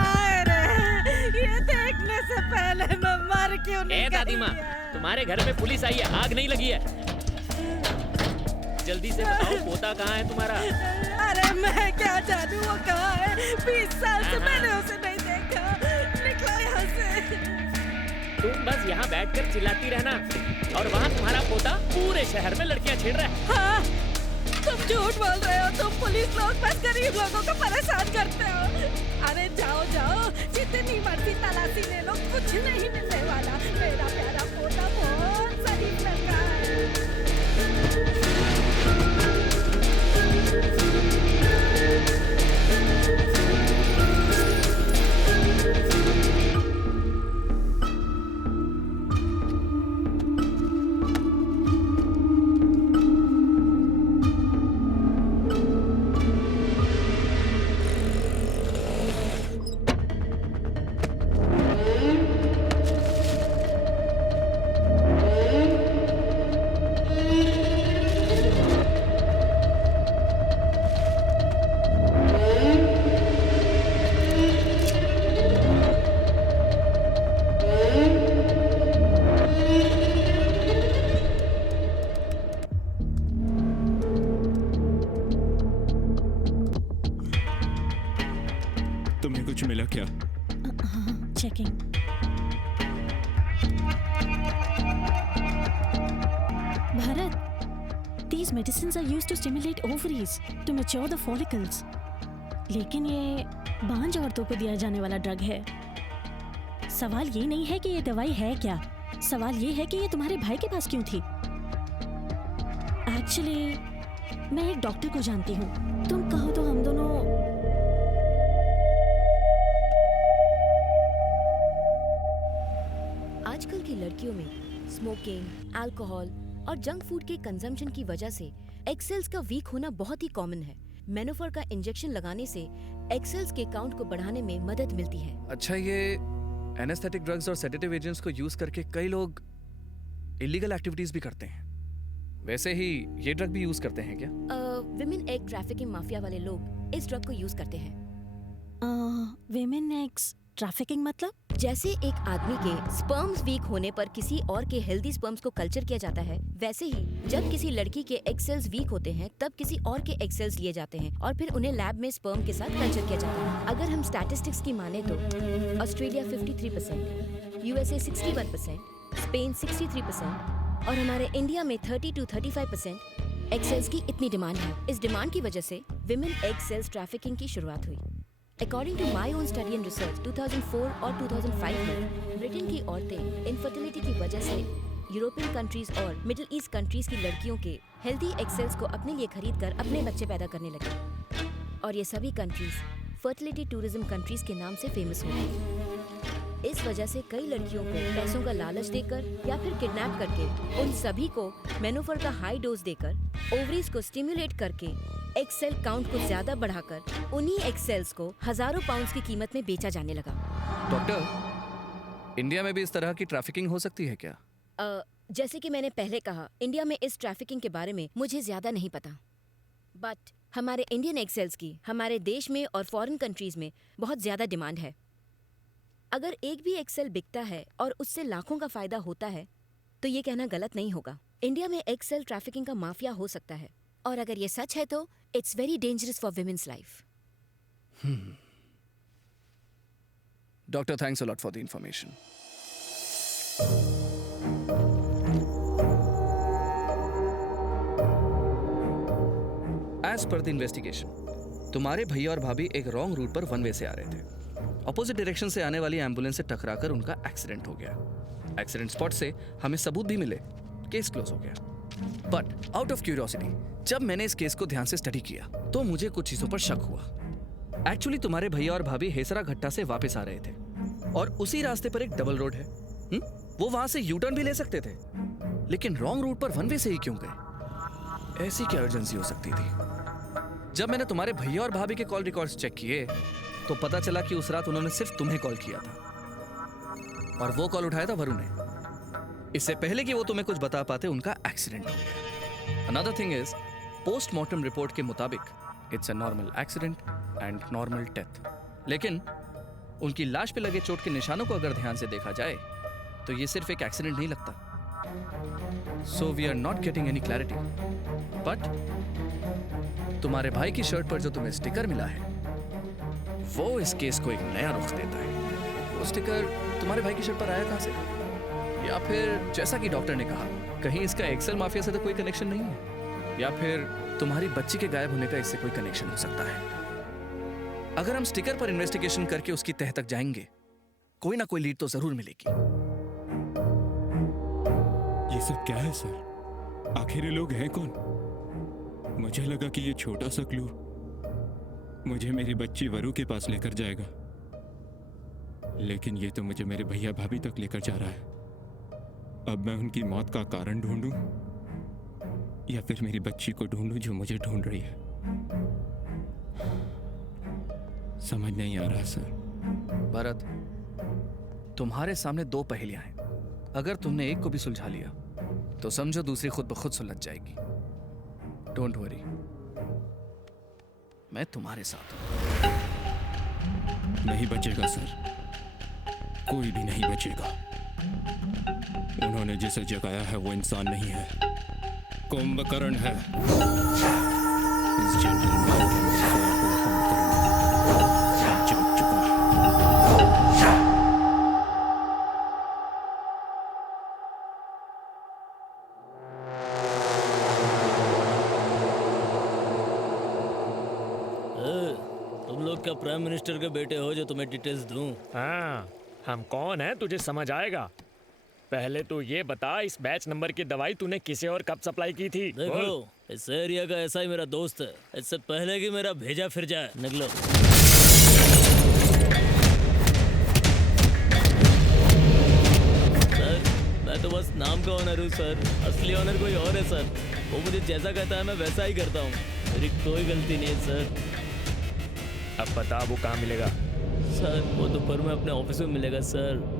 आए रे, ये देखने से पहले मैं मर क्यों नहीं गई? दादी माँ, तुम्हारे घर में पुलिस आई है, आग नहीं लगी है। जल्दी से बताओ पोता कहाँ है तुम्हारा? अरे मैं क्या जानूं वो कहाँ है? 20 साल से मैंने उसे नहीं देखा। निकलो यहाँ से। तुम बस यहाँ बैठकर चिल्लाती रहना और वहाँ तुम्हारा पोता पूरे शहर में लड़कियाँ छेड़ रहा है। हाँ, तुम झूठ बोल रहे हो। तुम पुलिस लोग बस गरीब लोगों को परेशान करते हो। अरे जाओ जाओ, जितनी मर्जी तलाशी ले लो, कुछ नहीं मिलने वाला। मेरा प्यारा पोता बहुत शरीफ लड़का है। तुम्हें कुछ मिला क्या? Checking. Bharat, these medicines are used to stimulate ovaries to mature the follicles. लेकिन ये बांझ औरतों को दिया जाने वाला ड्रग है। सवाल ये नहीं है कि ये दवाई है क्या, सवाल ये है कि ये तुम्हारे भाई के पास क्यों थी। एक्चुअली मैं एक डॉक्टर को जानती हूँ। तुम कहो तो हम दोनों आजकल की लड़कियों में स्मोकिंग, अल्कोहल और जंक फूड के कंजम्पशन की वजह से एग सेल्स का वीक होना बहुत ही कॉमन है। मेनोफॉर का इंजेक्शन लगाने से एग सेल्स के काउंट को बढ़ाने में मदद मिलती है। अच्छा, ये एनेस्थेटिक ड्रग्स और सेडेटिव एजेंट्स को यूज करके कई लोग इलीगल एक्टिविटीज भी करते हैं। वैसे ही ये ड्रग भी यूज करते हैं क्या? विमेन एग ट्रैफिकिंग माफिया वाले लोग इस ड्रग को यूज करते हैं। विमेन एग्स ट्रैफिकिंग मतलब? जैसे एक आदमी के स्पर्म्स वीक होने पर किसी और के हेल्दी स्पर्म्स को कल्चर किया जाता है, वैसे ही जब किसी लड़की के एग सेल्स वीक होते हैं तब किसी और के एग सेल्स लिए जाते हैं और फिर उन्हें लैब में स्पर्म के साथ कल्चर किया जाता है। अगर हम स्टैटिस्टिक्स की माने तो ऑस्ट्रेलिया 53%, यूएसए 61%, स्पेन 63% और हमारे इंडिया में 30 to 35% एग सेल्स की इतनी डिमांड है। इस डिमांड की वजह से विमेन एग सेल्स ट्रैफिकिंग की शुरुआत हुई। According to my own study and research, 2004 और 2005 में ब्रिटेन की औरतें इनफर्टिलिटी की वजह से यूरोपियन कंट्रीज और मिडिल ईस्ट कंट्रीज की लड़कियों के हेल्दी एग सेल्स को अपने लिए खरीद कर अपने बच्चे पैदा करने लगे और ये सभी कंट्रीज फर्टिलिटी टूरिज्म कंट्रीज के नाम से फेमस हो गई। इस वजह से कई लड़कियों को पैसों का लालच देकर या फिर किडनैप करके उन सभी को मेनोफर का हाई डोज देकर ओवरीज को स्टिमुलेट करके एग सेल काउंट को ज्यादा बढ़ाकर उन्हीं एग सेल्स को हजारों पाउंड्स की कीमत में बेचा जाने लगा। डॉक्टर, इंडिया में भी इस तरह की ट्रैफिकिंग हो सकती है क्या? जैसे कि मैंने पहले कहा, इंडिया में इस ट्रैफिकिंग के बारे में मुझे ज्यादा नहीं पता, बट हमारे इंडियन एग सेल्स की हमारे देश में और फॉरेन कंट्रीज में बहुत ज्यादा डिमांड है। अगर एक भी एग सेल बिकता है और उससे लाखों का फायदा होता है तो ये कहना गलत नहीं होगा। इंडिया में एग सेल ट्रैफिकिंग का माफिया हो सकता है और अगर ये सच है तो it's very dangerous for women's life. Doctor, thanks a lot for the information. As per the investigation, तुम्हारे भैया और भाभी एक रॉन्ग रूट पर वन वे से आ रहे थे। अपोजिट डायरेक्शन से आने वाली एम्बुलेंस से टकराकर उनका एक्सीडेंट हो गया। एक्सीडेंट स्पॉट से हमें सबूत भी मिले, केस क्लोज हो गया। बट आउट ऑफ क्यूरियोसिटी, जब मैंने इस केस को ध्यान से स्टडी किया तो मुझे कुछ चीजों पर शक हुआ। एक्चुअली तुम्हारे भैया और भाभी हेसरा घट्टा से वापस आ रहे थे और उसी रास्ते पर एक डबल रोड है। वो वहां से यू टर्न भी ले सकते थे, लेकिन रॉन्ग रूट पर वन वे से ही क्यों गए? ऐसी क्या अर्जेंसी हो सकती थी? जब मैंने तुम्हारे भैया और भाभी के कॉल रिकॉर्ड्स चेक किए तो पता चला कि उस रात उन्होंने सिर्फ तुम्हें कॉल किया था और वो कॉल उठाया था वरुण ने। इससे पहले कि वो तुम्हें कुछ बता पाते उनका एक्सीडेंट हो गया। Another thing is, postmortem report के मुताबिक it's a normal accident and normal death, लेकिन उनकी लाश पे लगे चोट के निशानों को अगर ध्यान से देखा जाए तो ये सिर्फ एक एक्सीडेंट नहीं लगता। So we are not getting any clarity. But तुम्हारे भाई की शर्ट पर जो तुम्हें स्टिकर मिला है वो इस केस को एक नया रुख देता है। वो स्टिकर तुम्हारे भाई की शर्ट पर आया कहां से? या फिर जैसा कि डॉक्टर ने कहा, कहीं इसका एक्सेल माफिया से तो कोई कनेक्शन नहीं है, या फिर तुम्हारी बच्ची के गायब होने का इससे कोई कनेक्शन हो सकता है। अगर हम स्टिकर पर इन्वेस्टिगेशन करके उसकी तह तक जाएंगे, कोई ना कोई लीड तो जरूर मिलेगी। ये सब क्या है सर? आखिर ये लोग हैं कौन? मुझे लगा कि ये छोटा सा क्लू मुझे मेरी बच्ची वरु के पास लेकर जाएगा, लेकिन ये तो मुझे मेरे भैया भाभी तक लेकर जा रहा है। अब मैं उनकी मौत का कारण ढूंढूं या फिर मेरी बच्ची को ढूंढूं जो मुझे ढूंढ रही है? समझ नहीं आ रहा सर। भरत, तुम्हारे सामने दो पहेलियां हैं। अगर तुमने एक को भी सुलझा लिया तो समझो दूसरी खुद ब खुद सुलझ जाएगी। डोंट वरी, मैं तुम्हारे साथ हूं। नहीं बचेगा सर, कोई भी नहीं बचेगा। उन्होंने जिसे जगाया है वो इंसान नहीं है, कुंभकर्ण है। इस जेंटलमैन के सोए हुए कुंभकर्ण जाग चुका है। तुम लोग क्या प्राइम मिनिस्टर के बेटे हो जो तुम्हें डिटेल्स दूं? हाँ, हम कौन हैं तुझे समझ आएगा। पहले तो ये बता, इस बैच नंबर की दवाई तूने किसे और कब सप्लाई की थी? देखो, इस एरिया का ऐसा ही मेरा दोस्त है, इससे पहले कि मेरा भेजा फिर जाए। निकलो। सर, मैं तो बस नाम का ऑनर हूँ सर, असली ऑनर कोई और है सर। वो मुझे जैसा कहता है मैं वैसा ही करता हूँ, मेरी कोई गलती नहीं है सर। अब बता वो कहाँ मिलेगा? सर वो दोपहर में अपने ऑफिस में मिलेगा सर।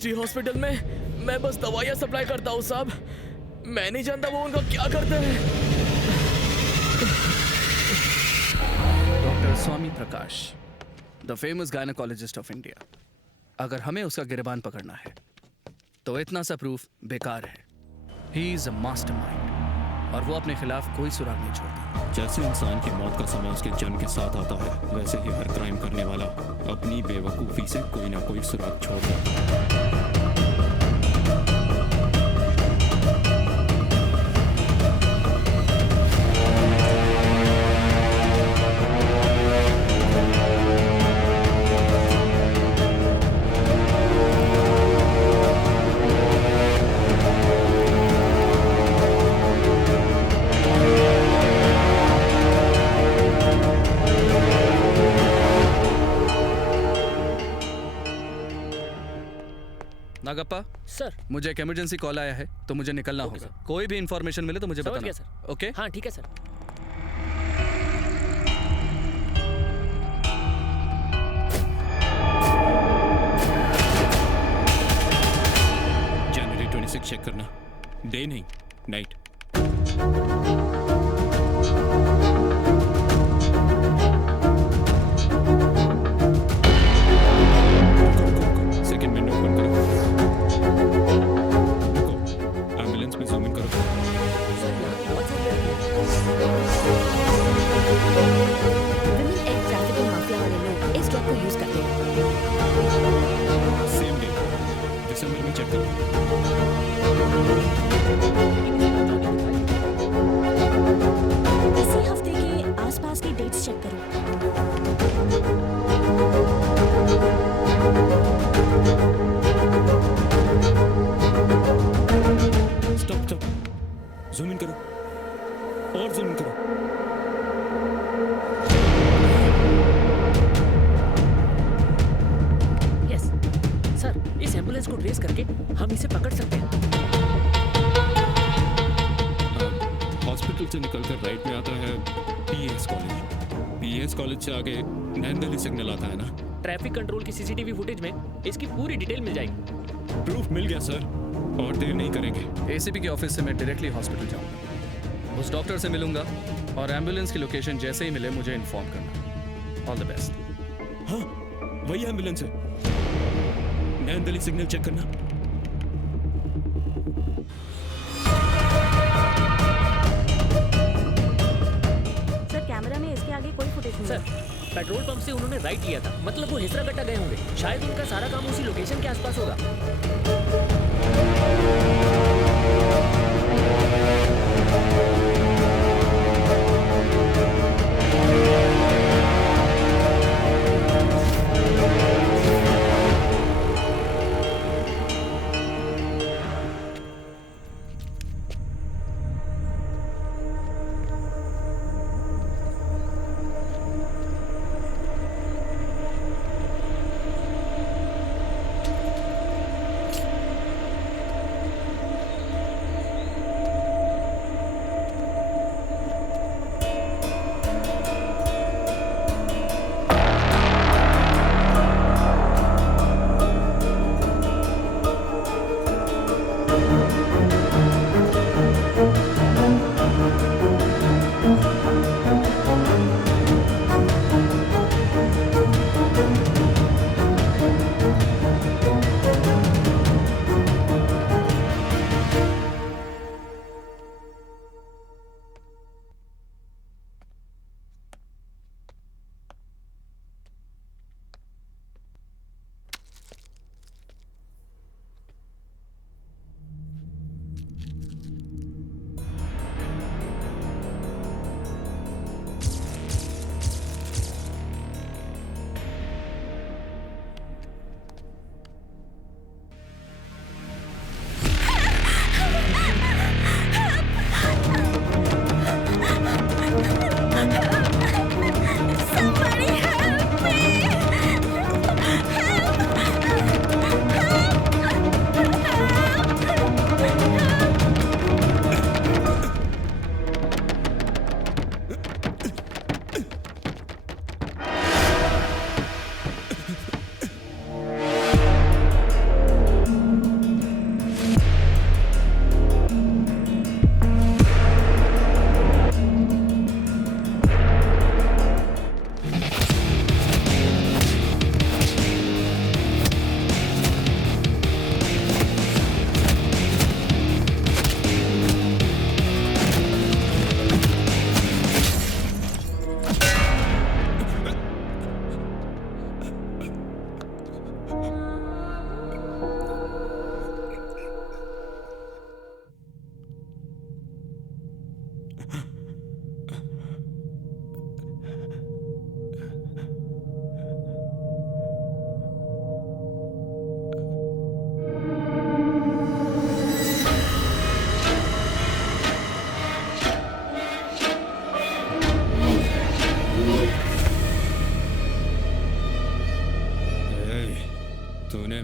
सृष्टि हॉस्पिटल में मैं बस दवाइयाँ सप्लाई करता हूँ साहब। मैं नहीं जानता वो उनका क्या करते हैं। Doctor Swami Prakash, the famous gynaecologist of India. अगर हमें उसका गिरबान पकड़ना है तो इतना सा प्रूफ बेकार है। ही इज अ मास्टरमाइंड और वो अपने खिलाफ कोई सुराग नहीं छोड़ता। जैसे इंसान की मौत का समय उसके जन्म के साथ आता है, वैसे ही हर क्राइम करने वाला अपनी बेवकूफ़ी से कोई ना कोई सुराग छोड़ जाता है। नागप्पा सर, मुझे एक इमरजेंसी कॉल आया है तो मुझे निकलना होगा। कोई भी इंफॉर्मेशन मिले तो मुझे समझ बताना। गया सर। ओके? हाँ ठीक है सर। जनवरी 26 चेक करना, डे नहीं नाइट। सेकंड विंडो ओपन करो। रुको, एम्बुलेंस में जूम इन करो। विमेन एग ट्रैफिकिंग माफिया वाले लोग इस ड्रग को यूज करते हैं। सेम डे दिसंबर में चेक करो। इसी हफ्ते के आसपास की डेट्स चेक करो। स्टॉप स्टॉप, जूम इन करो और जूम इन करो। यस सर, इस एम्बुलेंस को ट्रेस करके हम इसे पकड़ सकते हैं। हॉस्पिटल से निकलकर राइट में आता है पीएस कॉलेज। पीएस कॉलेज से आगे नैन दिल्ली सिग्नल आता है ना। ट्रैफिक कंट्रोल की सीसीटीवी फुटेज में इसकी पूरी डिटेल मिल जाएगी। प्रूफ मिल गया सर, और देर नहीं करेंगे। एसीपी के ऑफिस से मैं डायरेक्टली हॉस्पिटल जाऊंगा, उस डॉक्टर से मिलूंगा और एम्बुलेंस की लोकेशन जैसे ही मिले मुझे इन्फॉर्म करना। All the best. हाँ, वही एम्बुलेंस है। नैन दिल्ली सिग्नल चेक करना। सर, कैमरा में इसके आगे कोई फुटेज नहीं सर, पेट्रोल पंप से उन्होंने राइट लिया था, मतलब वो हिसरागट्टा गए होंगे। शायद उनका सारा काम उसी लोकेशन के आसपास होगा।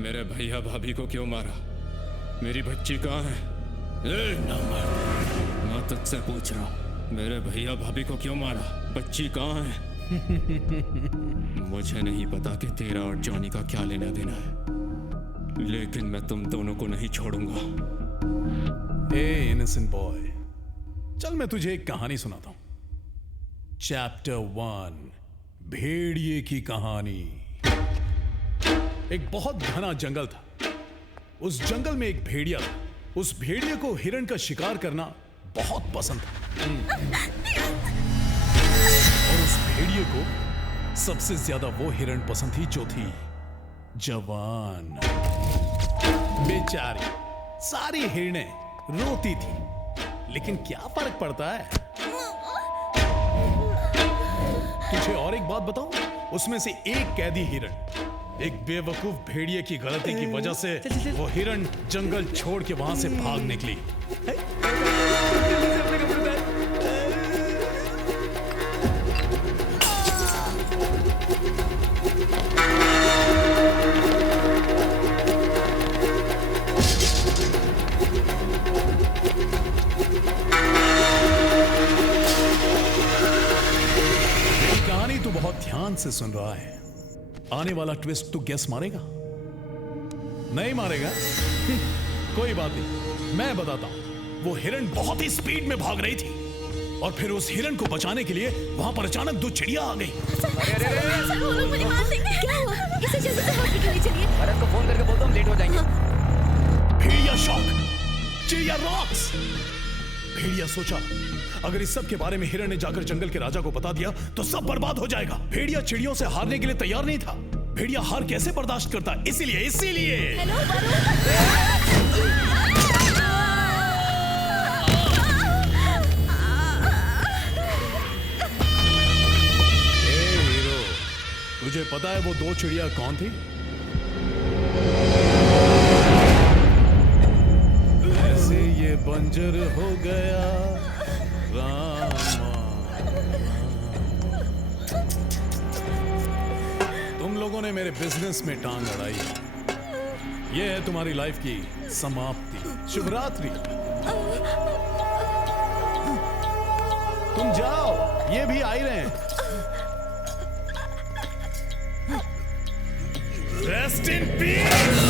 मेरे भैया भाभी को क्यों मारा? मेरी बच्ची कहाँ है? मैं तुझसे पूछ रहा हूँ, मेरे भैया भाभी को क्यों मारा? बच्ची कहाँ है? मुझे नहीं पता कि तेरा और जॉनी का क्या लेना देना है, लेकिन मैं तुम दोनों को नहीं छोड़ूंगा। ए इनोसेंट बॉय, चल मैं तुझे एक कहानी सुनाता हूं। चैप्टर 1, भेड़िए की कहानी। एक बहुत घना जंगल था। उस जंगल में एक भेड़िया था। उस भेड़िए को हिरण का शिकार करना बहुत पसंद था। और उस भेड़िए को सबसे ज्यादा वो हिरण पसंद थी जो थी जवान। बेचारी सारी हिरनें रोती थी, लेकिन क्या फर्क पड़ता है? तुझे और एक बात बताऊं, उसमें से एक कैदी हिरण एक बेवकूफ भेड़िए की गलती की वजह से वो हिरण जंगल छोड़ के वहां से भाग निकली। कहानी तू बहुत ध्यान से सुन रहा है। आने वाला ट्विस्ट तू गेस मारेगा? नहीं मारेगा? कोई बात नहीं, मैं बताता हूं। वो हिरण बहुत ही स्पीड में भाग रही थी और फिर उस हिरण को बचाने के लिए वहां पर अचानक 2 चिड़िया आ गई। वो लोग मुझे मार देंगे। क्या हुआ? इसे जल्दी से हॉस्पिटल ले चलिए। भरत को फोन करके बोल दो, हम लेट हो जाएंगे। भेड़िया शॉक, चिड़िया रॉक्स। भेड़िया सोचा, अगर इस सब के बारे में हिरण ने जाकर जंगल के राजा को बता दिया तो सब बर्बाद हो जाएगा। भेड़िया चिड़ियों से हारने के लिए तैयार नहीं था। भेड़िया हार कैसे बर्दाश्त करता? इसीलिए हीरो, तुझे पता है वो 2 चिड़िया कौन थी? ऐसे ये बंजर हो गया रामा। तुम लोगों ने मेरे बिजनेस में टांग अड़ाई। ये है तुम्हारी लाइफ की समाप्ति। शुभ रात्रि। तुम जाओ, ये भी आ ही रहे हैं। Rest in peace.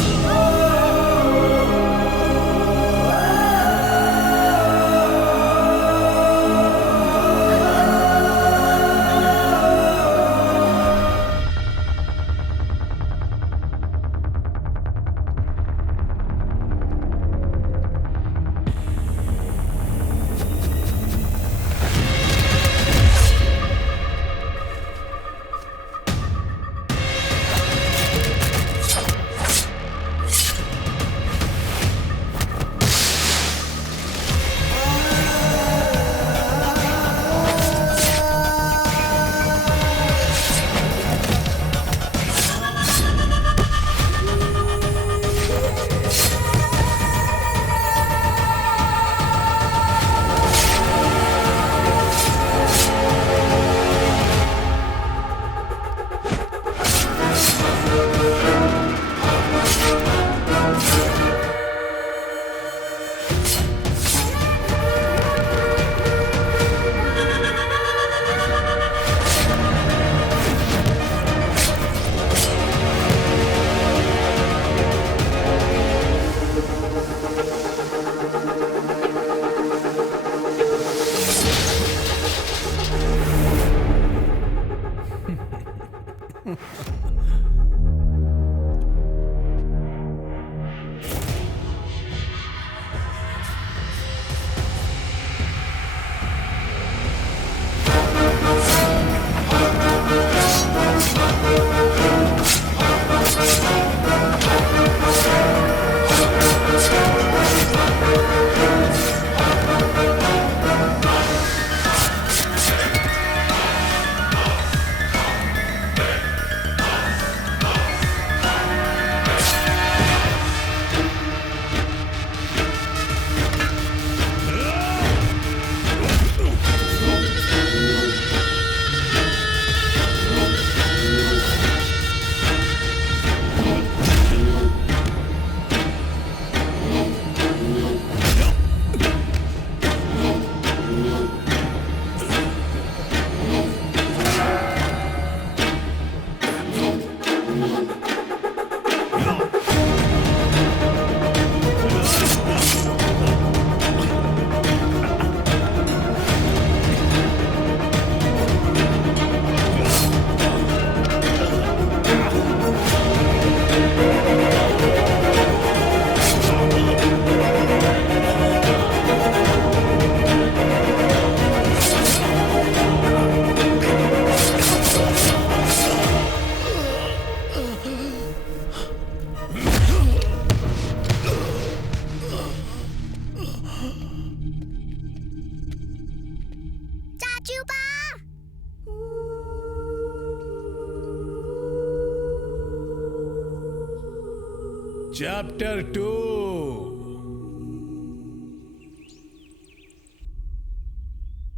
चैप्टर 2।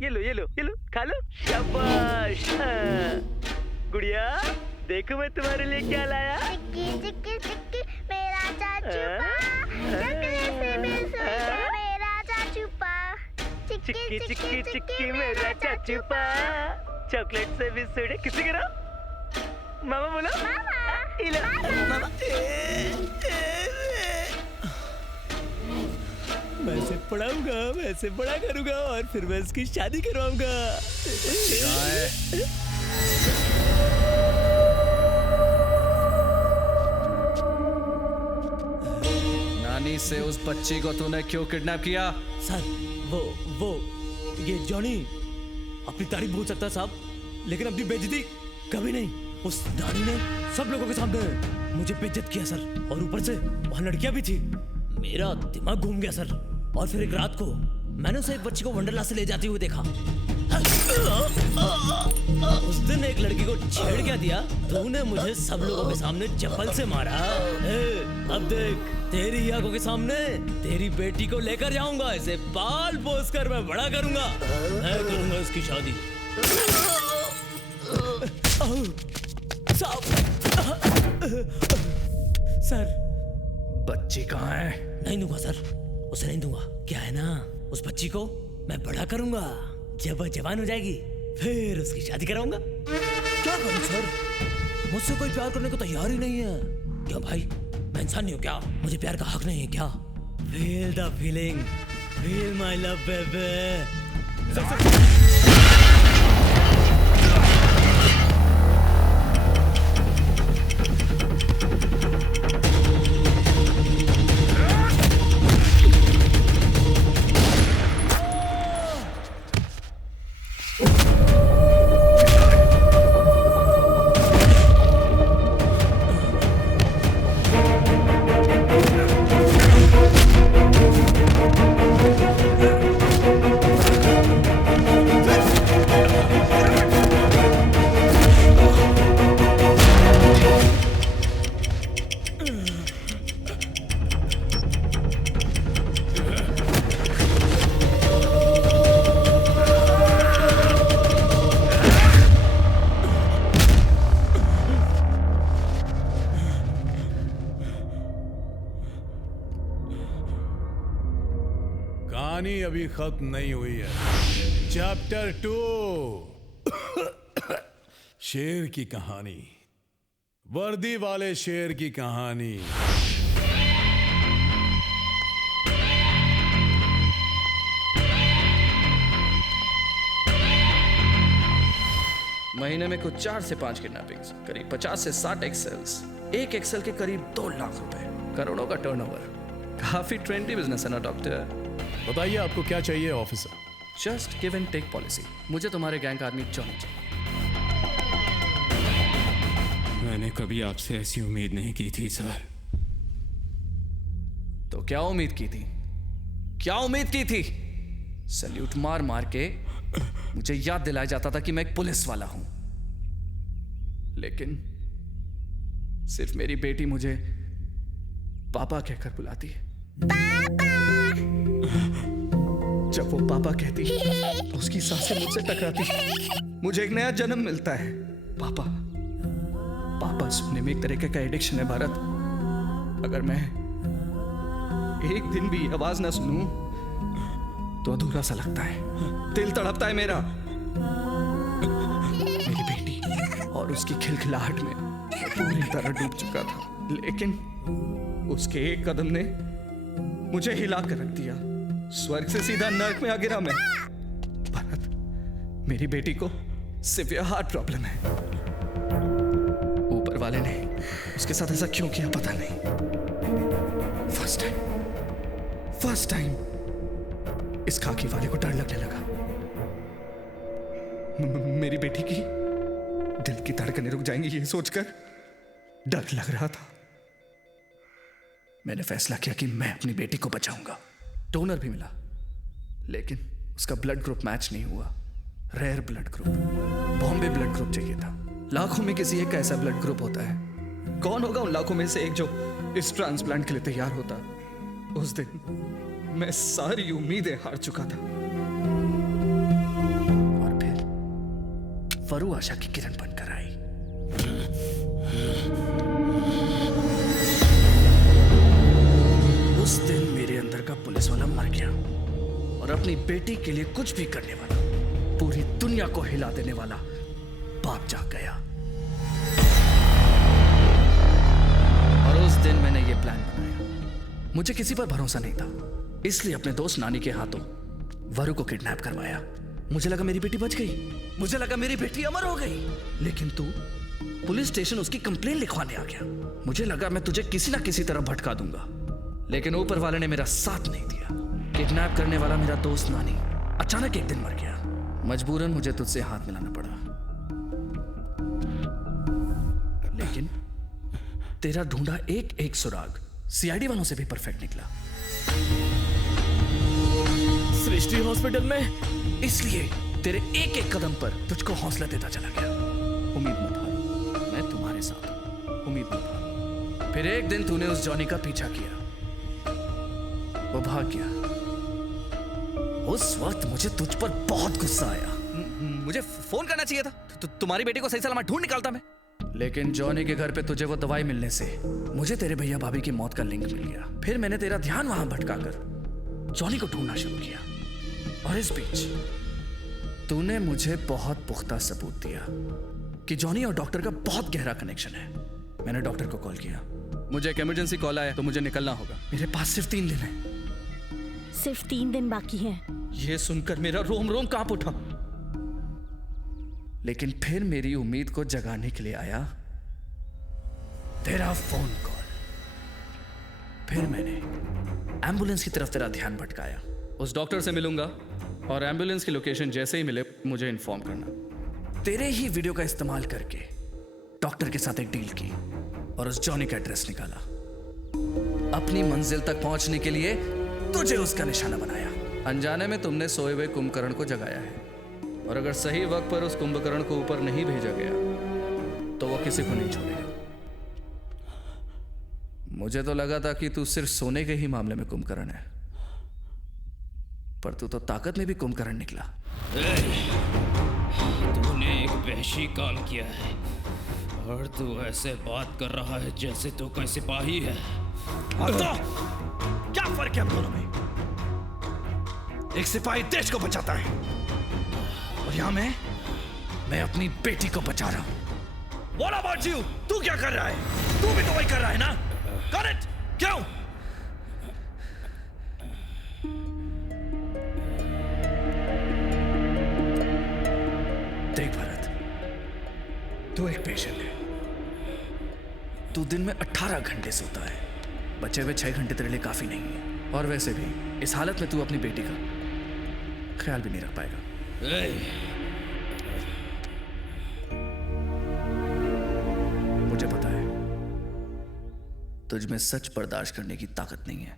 ये लो खा लो। शाबाश। गुड़िया देखो मैं तुम्हारे लिए क्या लाया। चिक्की मेरा चाचूपा, चॉकलेट से भी स्वीट है मेरा चाचूपा। चिक्की मेरा चाचूपा, चॉकलेट से भी स्वीट है। किसी के नाम? मामा बोलो। मामा। मैं इसे पढ़ाऊंगा, मैं इसे बड़ा करूंगा और फिर मैं इसकी शादी करवाऊंगा। नानी से उस बच्ची को तूने क्यों किडनैप किया? सर वो ये जॉनी अपनी तारीफ बोल सकता है साहब, लेकिन अपनी बेइज्जती कभी नहीं। उस दानी ने सब लोगों के सामने मुझे बेइज्जत किया सर, और ऊपर से वहाँ लड़कियां भी थी। मेरा दिमाग घूम गया सर। और फिर एक रात को मैंने उसे एक बच्ची को वंडरला से ले जाते हुए देखा। उस दिन एक लड़की को छेड़ क्या दिया तो उन्हें मुझे सब लोगों के सामने चप्पल से मारा। अब देख तेरी आंखों के सामने तेरी बेटी को लेकर जाऊंगा, इसे पाल पोस कर मैं बड़ा करूंगा, मैं करूंगा इसकी शादी। सर बच्ची कहाँ है? नहीं दूंगा सर, उसे नहीं दूंगा। क्या है ना, उस बच्ची को मैं बड़ा करूंगा, जब वह जवान हो जाएगी फिर उसकी शादी कराऊंगा। क्या करूं सर, मुझसे कोई प्यार करने को तैयार ही नहीं है। क्यों भाई, मैं इंसान नहीं हूं क्या? मुझे प्यार का हक नहीं है क्या? Feel the feeling, feel my love baby. कहानी अभी खत्म नहीं हुई है। चैप्टर 2, शेर की कहानी, वर्दी वाले शेर की कहानी। महीने में कुछ 4 से 5 किडनैपिंग्स, करीब 50 से 60 एक्सेल्स, एक एक्सेल के करीब 2 लाख रुपए, करोड़ों का टर्नओवर। काफी ट्रेंडी बिजनेस है ना डॉक्टर? बताइए आपको क्या चाहिए officer? Just give and take policy. मुझे तुम्हारे गैंग आदमी चाहिए। मैंने कभी आपसे ऐसी उम्मीद नहीं की थी सर। तो क्या उम्मीद की थी? क्या उम्मीद की थी? सैल्यूट मार मार के मुझे याद दिलाया जाता था कि मैं एक पुलिस वाला हूं, लेकिन सिर्फ मेरी बेटी मुझे पापा कहकर बुलाती है। जब वो पापा कहती तो उसकी सांसें मुझसे टकराती, मुझे एक नया जन्म मिलता है। पापा पापा सुनने में एक तरीके का एडिक्शन है भारत। अगर मैं एक दिन भी आवाज ना सुनूं तो अधूरा सा लगता है, दिल तड़पता है मेरा। मेरी बेटी और उसकी खिलखिलाहट में मैं पूरी तरह डूब चुका था, लेकिन उसके एक कदम ने मुझे हिला कर रख दिया। स्वर्ग से सीधा नर्क में आ गिरा मैं। भरत, मेरी बेटी को सिवियर हार्ट प्रॉब्लम है। ऊपर वाले ने उसके साथ ऐसा क्यों किया पता नहीं। फर्स्ट टाइम इस खाकी वाले को डर लगने लगा। मेरी बेटी की दिल की धड़कनें रुक जाएंगी ये सोचकर डर लग रहा था। मैंने फैसला किया कि मैं अपनी बेटी को बचाऊंगा। डोनर भी मिला, लेकिन उसका ब्लड ग्रुप मैच नहीं हुआ। Rare blood group, Bombay blood group चाहिए था। लाखों में किसी एक का ऐसा ब्लड ग्रुप होता है, कौन होगा उन लाखों में से एक जो इस ट्रांसप्लांट के लिए तैयार होता? उस दिन मैं सारी उम्मीदें हार चुका था। और फिर वरु आशा की किरण बनकर आई। उस दिन मेरे अंदर का पुलिस वाला मर गया और अपनी बेटी के लिए कुछ भी करने वाला, पूरी दुनिया को हिला देने वाला बाप जाग गया। और उस दिन मैंने ये प्लान बनाया। मुझे किसी पर भरोसा नहीं था, इसलिए अपने दोस्त नानी के हाथों वरु को किडनैप करवाया। मुझे लगा मेरी बेटी बच गई, मुझे लगा मेरी बेटी अमर हो गई, लेकिन तू पुलिस स्टेशन उसकी कंप्लेन लिखवाने आ गया। मुझे लगा मैं तुझे किसी ना किसी तरह भटका दूंगा, लेकिन ऊपर वाले ने मेरा साथ नहीं दिया। किडनैप करने वाला मेरा दोस्त नानी अचानक एक दिन मर गया। मजबूरन मुझे तुझसे हाथ मिलाना पड़ा, लेकिन तेरा ढूंढा एक एक सुराग सीआईडी वालों से भी परफेक्ट निकला। सृष्टि हॉस्पिटल में, इसलिए तेरे एक एक कदम पर तुझको हौसला देता चला गया। उम्मीद मत हार, मैं तुम्हारे साथ हूं, उम्मीद मत हार। फिर एक दिन तूने उस जॉनी का पीछा किया, वो भाग गया। उस वक्त मुझे तुझ पर बहुत गुस्सा आया। मुझे फोन करना चाहिए था, तुम्हारी बेटी को सही सलामत ढूंढ निकालता मैं। लेकिन जॉनी के घर पे तुझे वो दवाई मिलने से मुझे तेरे भैया भाभी की मौत का लिंक मिल गया। फिर मैंने तेरा ध्यान वहां भटकाकर जॉनी को ढूंढना शुरू किया, और इस बीच तूने मुझे बहुत पुख्ता सबूत दिया कि जॉनी और डॉक्टर का बहुत गहरा कनेक्शन है। मैंने डॉक्टर को कॉल किया, मुझे एक इमरजेंसी कॉल आया तो मुझे निकलना होगा। मेरे पास सिर्फ 3 दिन है। सिर्फ 3 दिन बाकी हैं। यह सुनकर मेरा रोम रोम कांप उठा, लेकिन फिर मेरी उम्मीद को जगाने के लिए आया तेरा फोन कॉल। फिर मैंने एम्बुलेंस की तरफ तेरा ध्यान भटकाया। उस डॉक्टर से मिलूंगा और एम्बुलेंस की लोकेशन जैसे ही मिले मुझे इन्फॉर्म करना। तेरे ही वीडियो का इस्तेमाल करके डॉक्टर के साथ एक डील की और उस जॉनी का एड्रेस निकाला। अपनी मंजिल तक पहुंचने के लिए तुझे उसका निशाना बनाया। अनजाने में तुमने सोए हुए कुंभकर्ण को जगाया है, और अगर सही वक्त पर उस कुंभकर्ण को ऊपर नहीं भेजा गया तो वो किसी को नहीं छोड़ेगा। मुझे तो लगा था कि तू सिर्फ सोने के ही मामले में कुंभकर्ण है, पर तू तो ताकत में भी कुंभकर्ण निकला। तूने एक वहशी काम किया है और तू ऐसे बात कर रहा है जैसे तू कोई सिपाही है। तो क्या फर्क है हम दोनों में? एक सिपाही देश को बचाता है और यहां मैं अपनी बेटी को बचा रहा हूं। What about you? तू क्या कर रहा है? तू भी तो वही कर रहा है ना? Got it? क्यों? देख भरत, तू एक पेशेंट है। तू दिन में 18 घंटे सोता है, बचे हुए 6 घंटे तेरे लिए काफी नहीं है। और वैसे भी इस हालत में तू अपनी बेटी का ख्याल भी नहीं रख पाएगा। मुझे पता है तुझ में सच बर्दाश्त करने की ताकत नहीं है,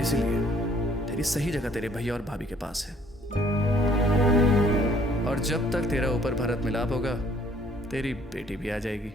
इसलिए तेरी सही जगह तेरे भैया और भाभी के पास है। और जब तक तेरा ऊपर भरत मिलाप होगा तेरी बेटी भी आ जाएगी।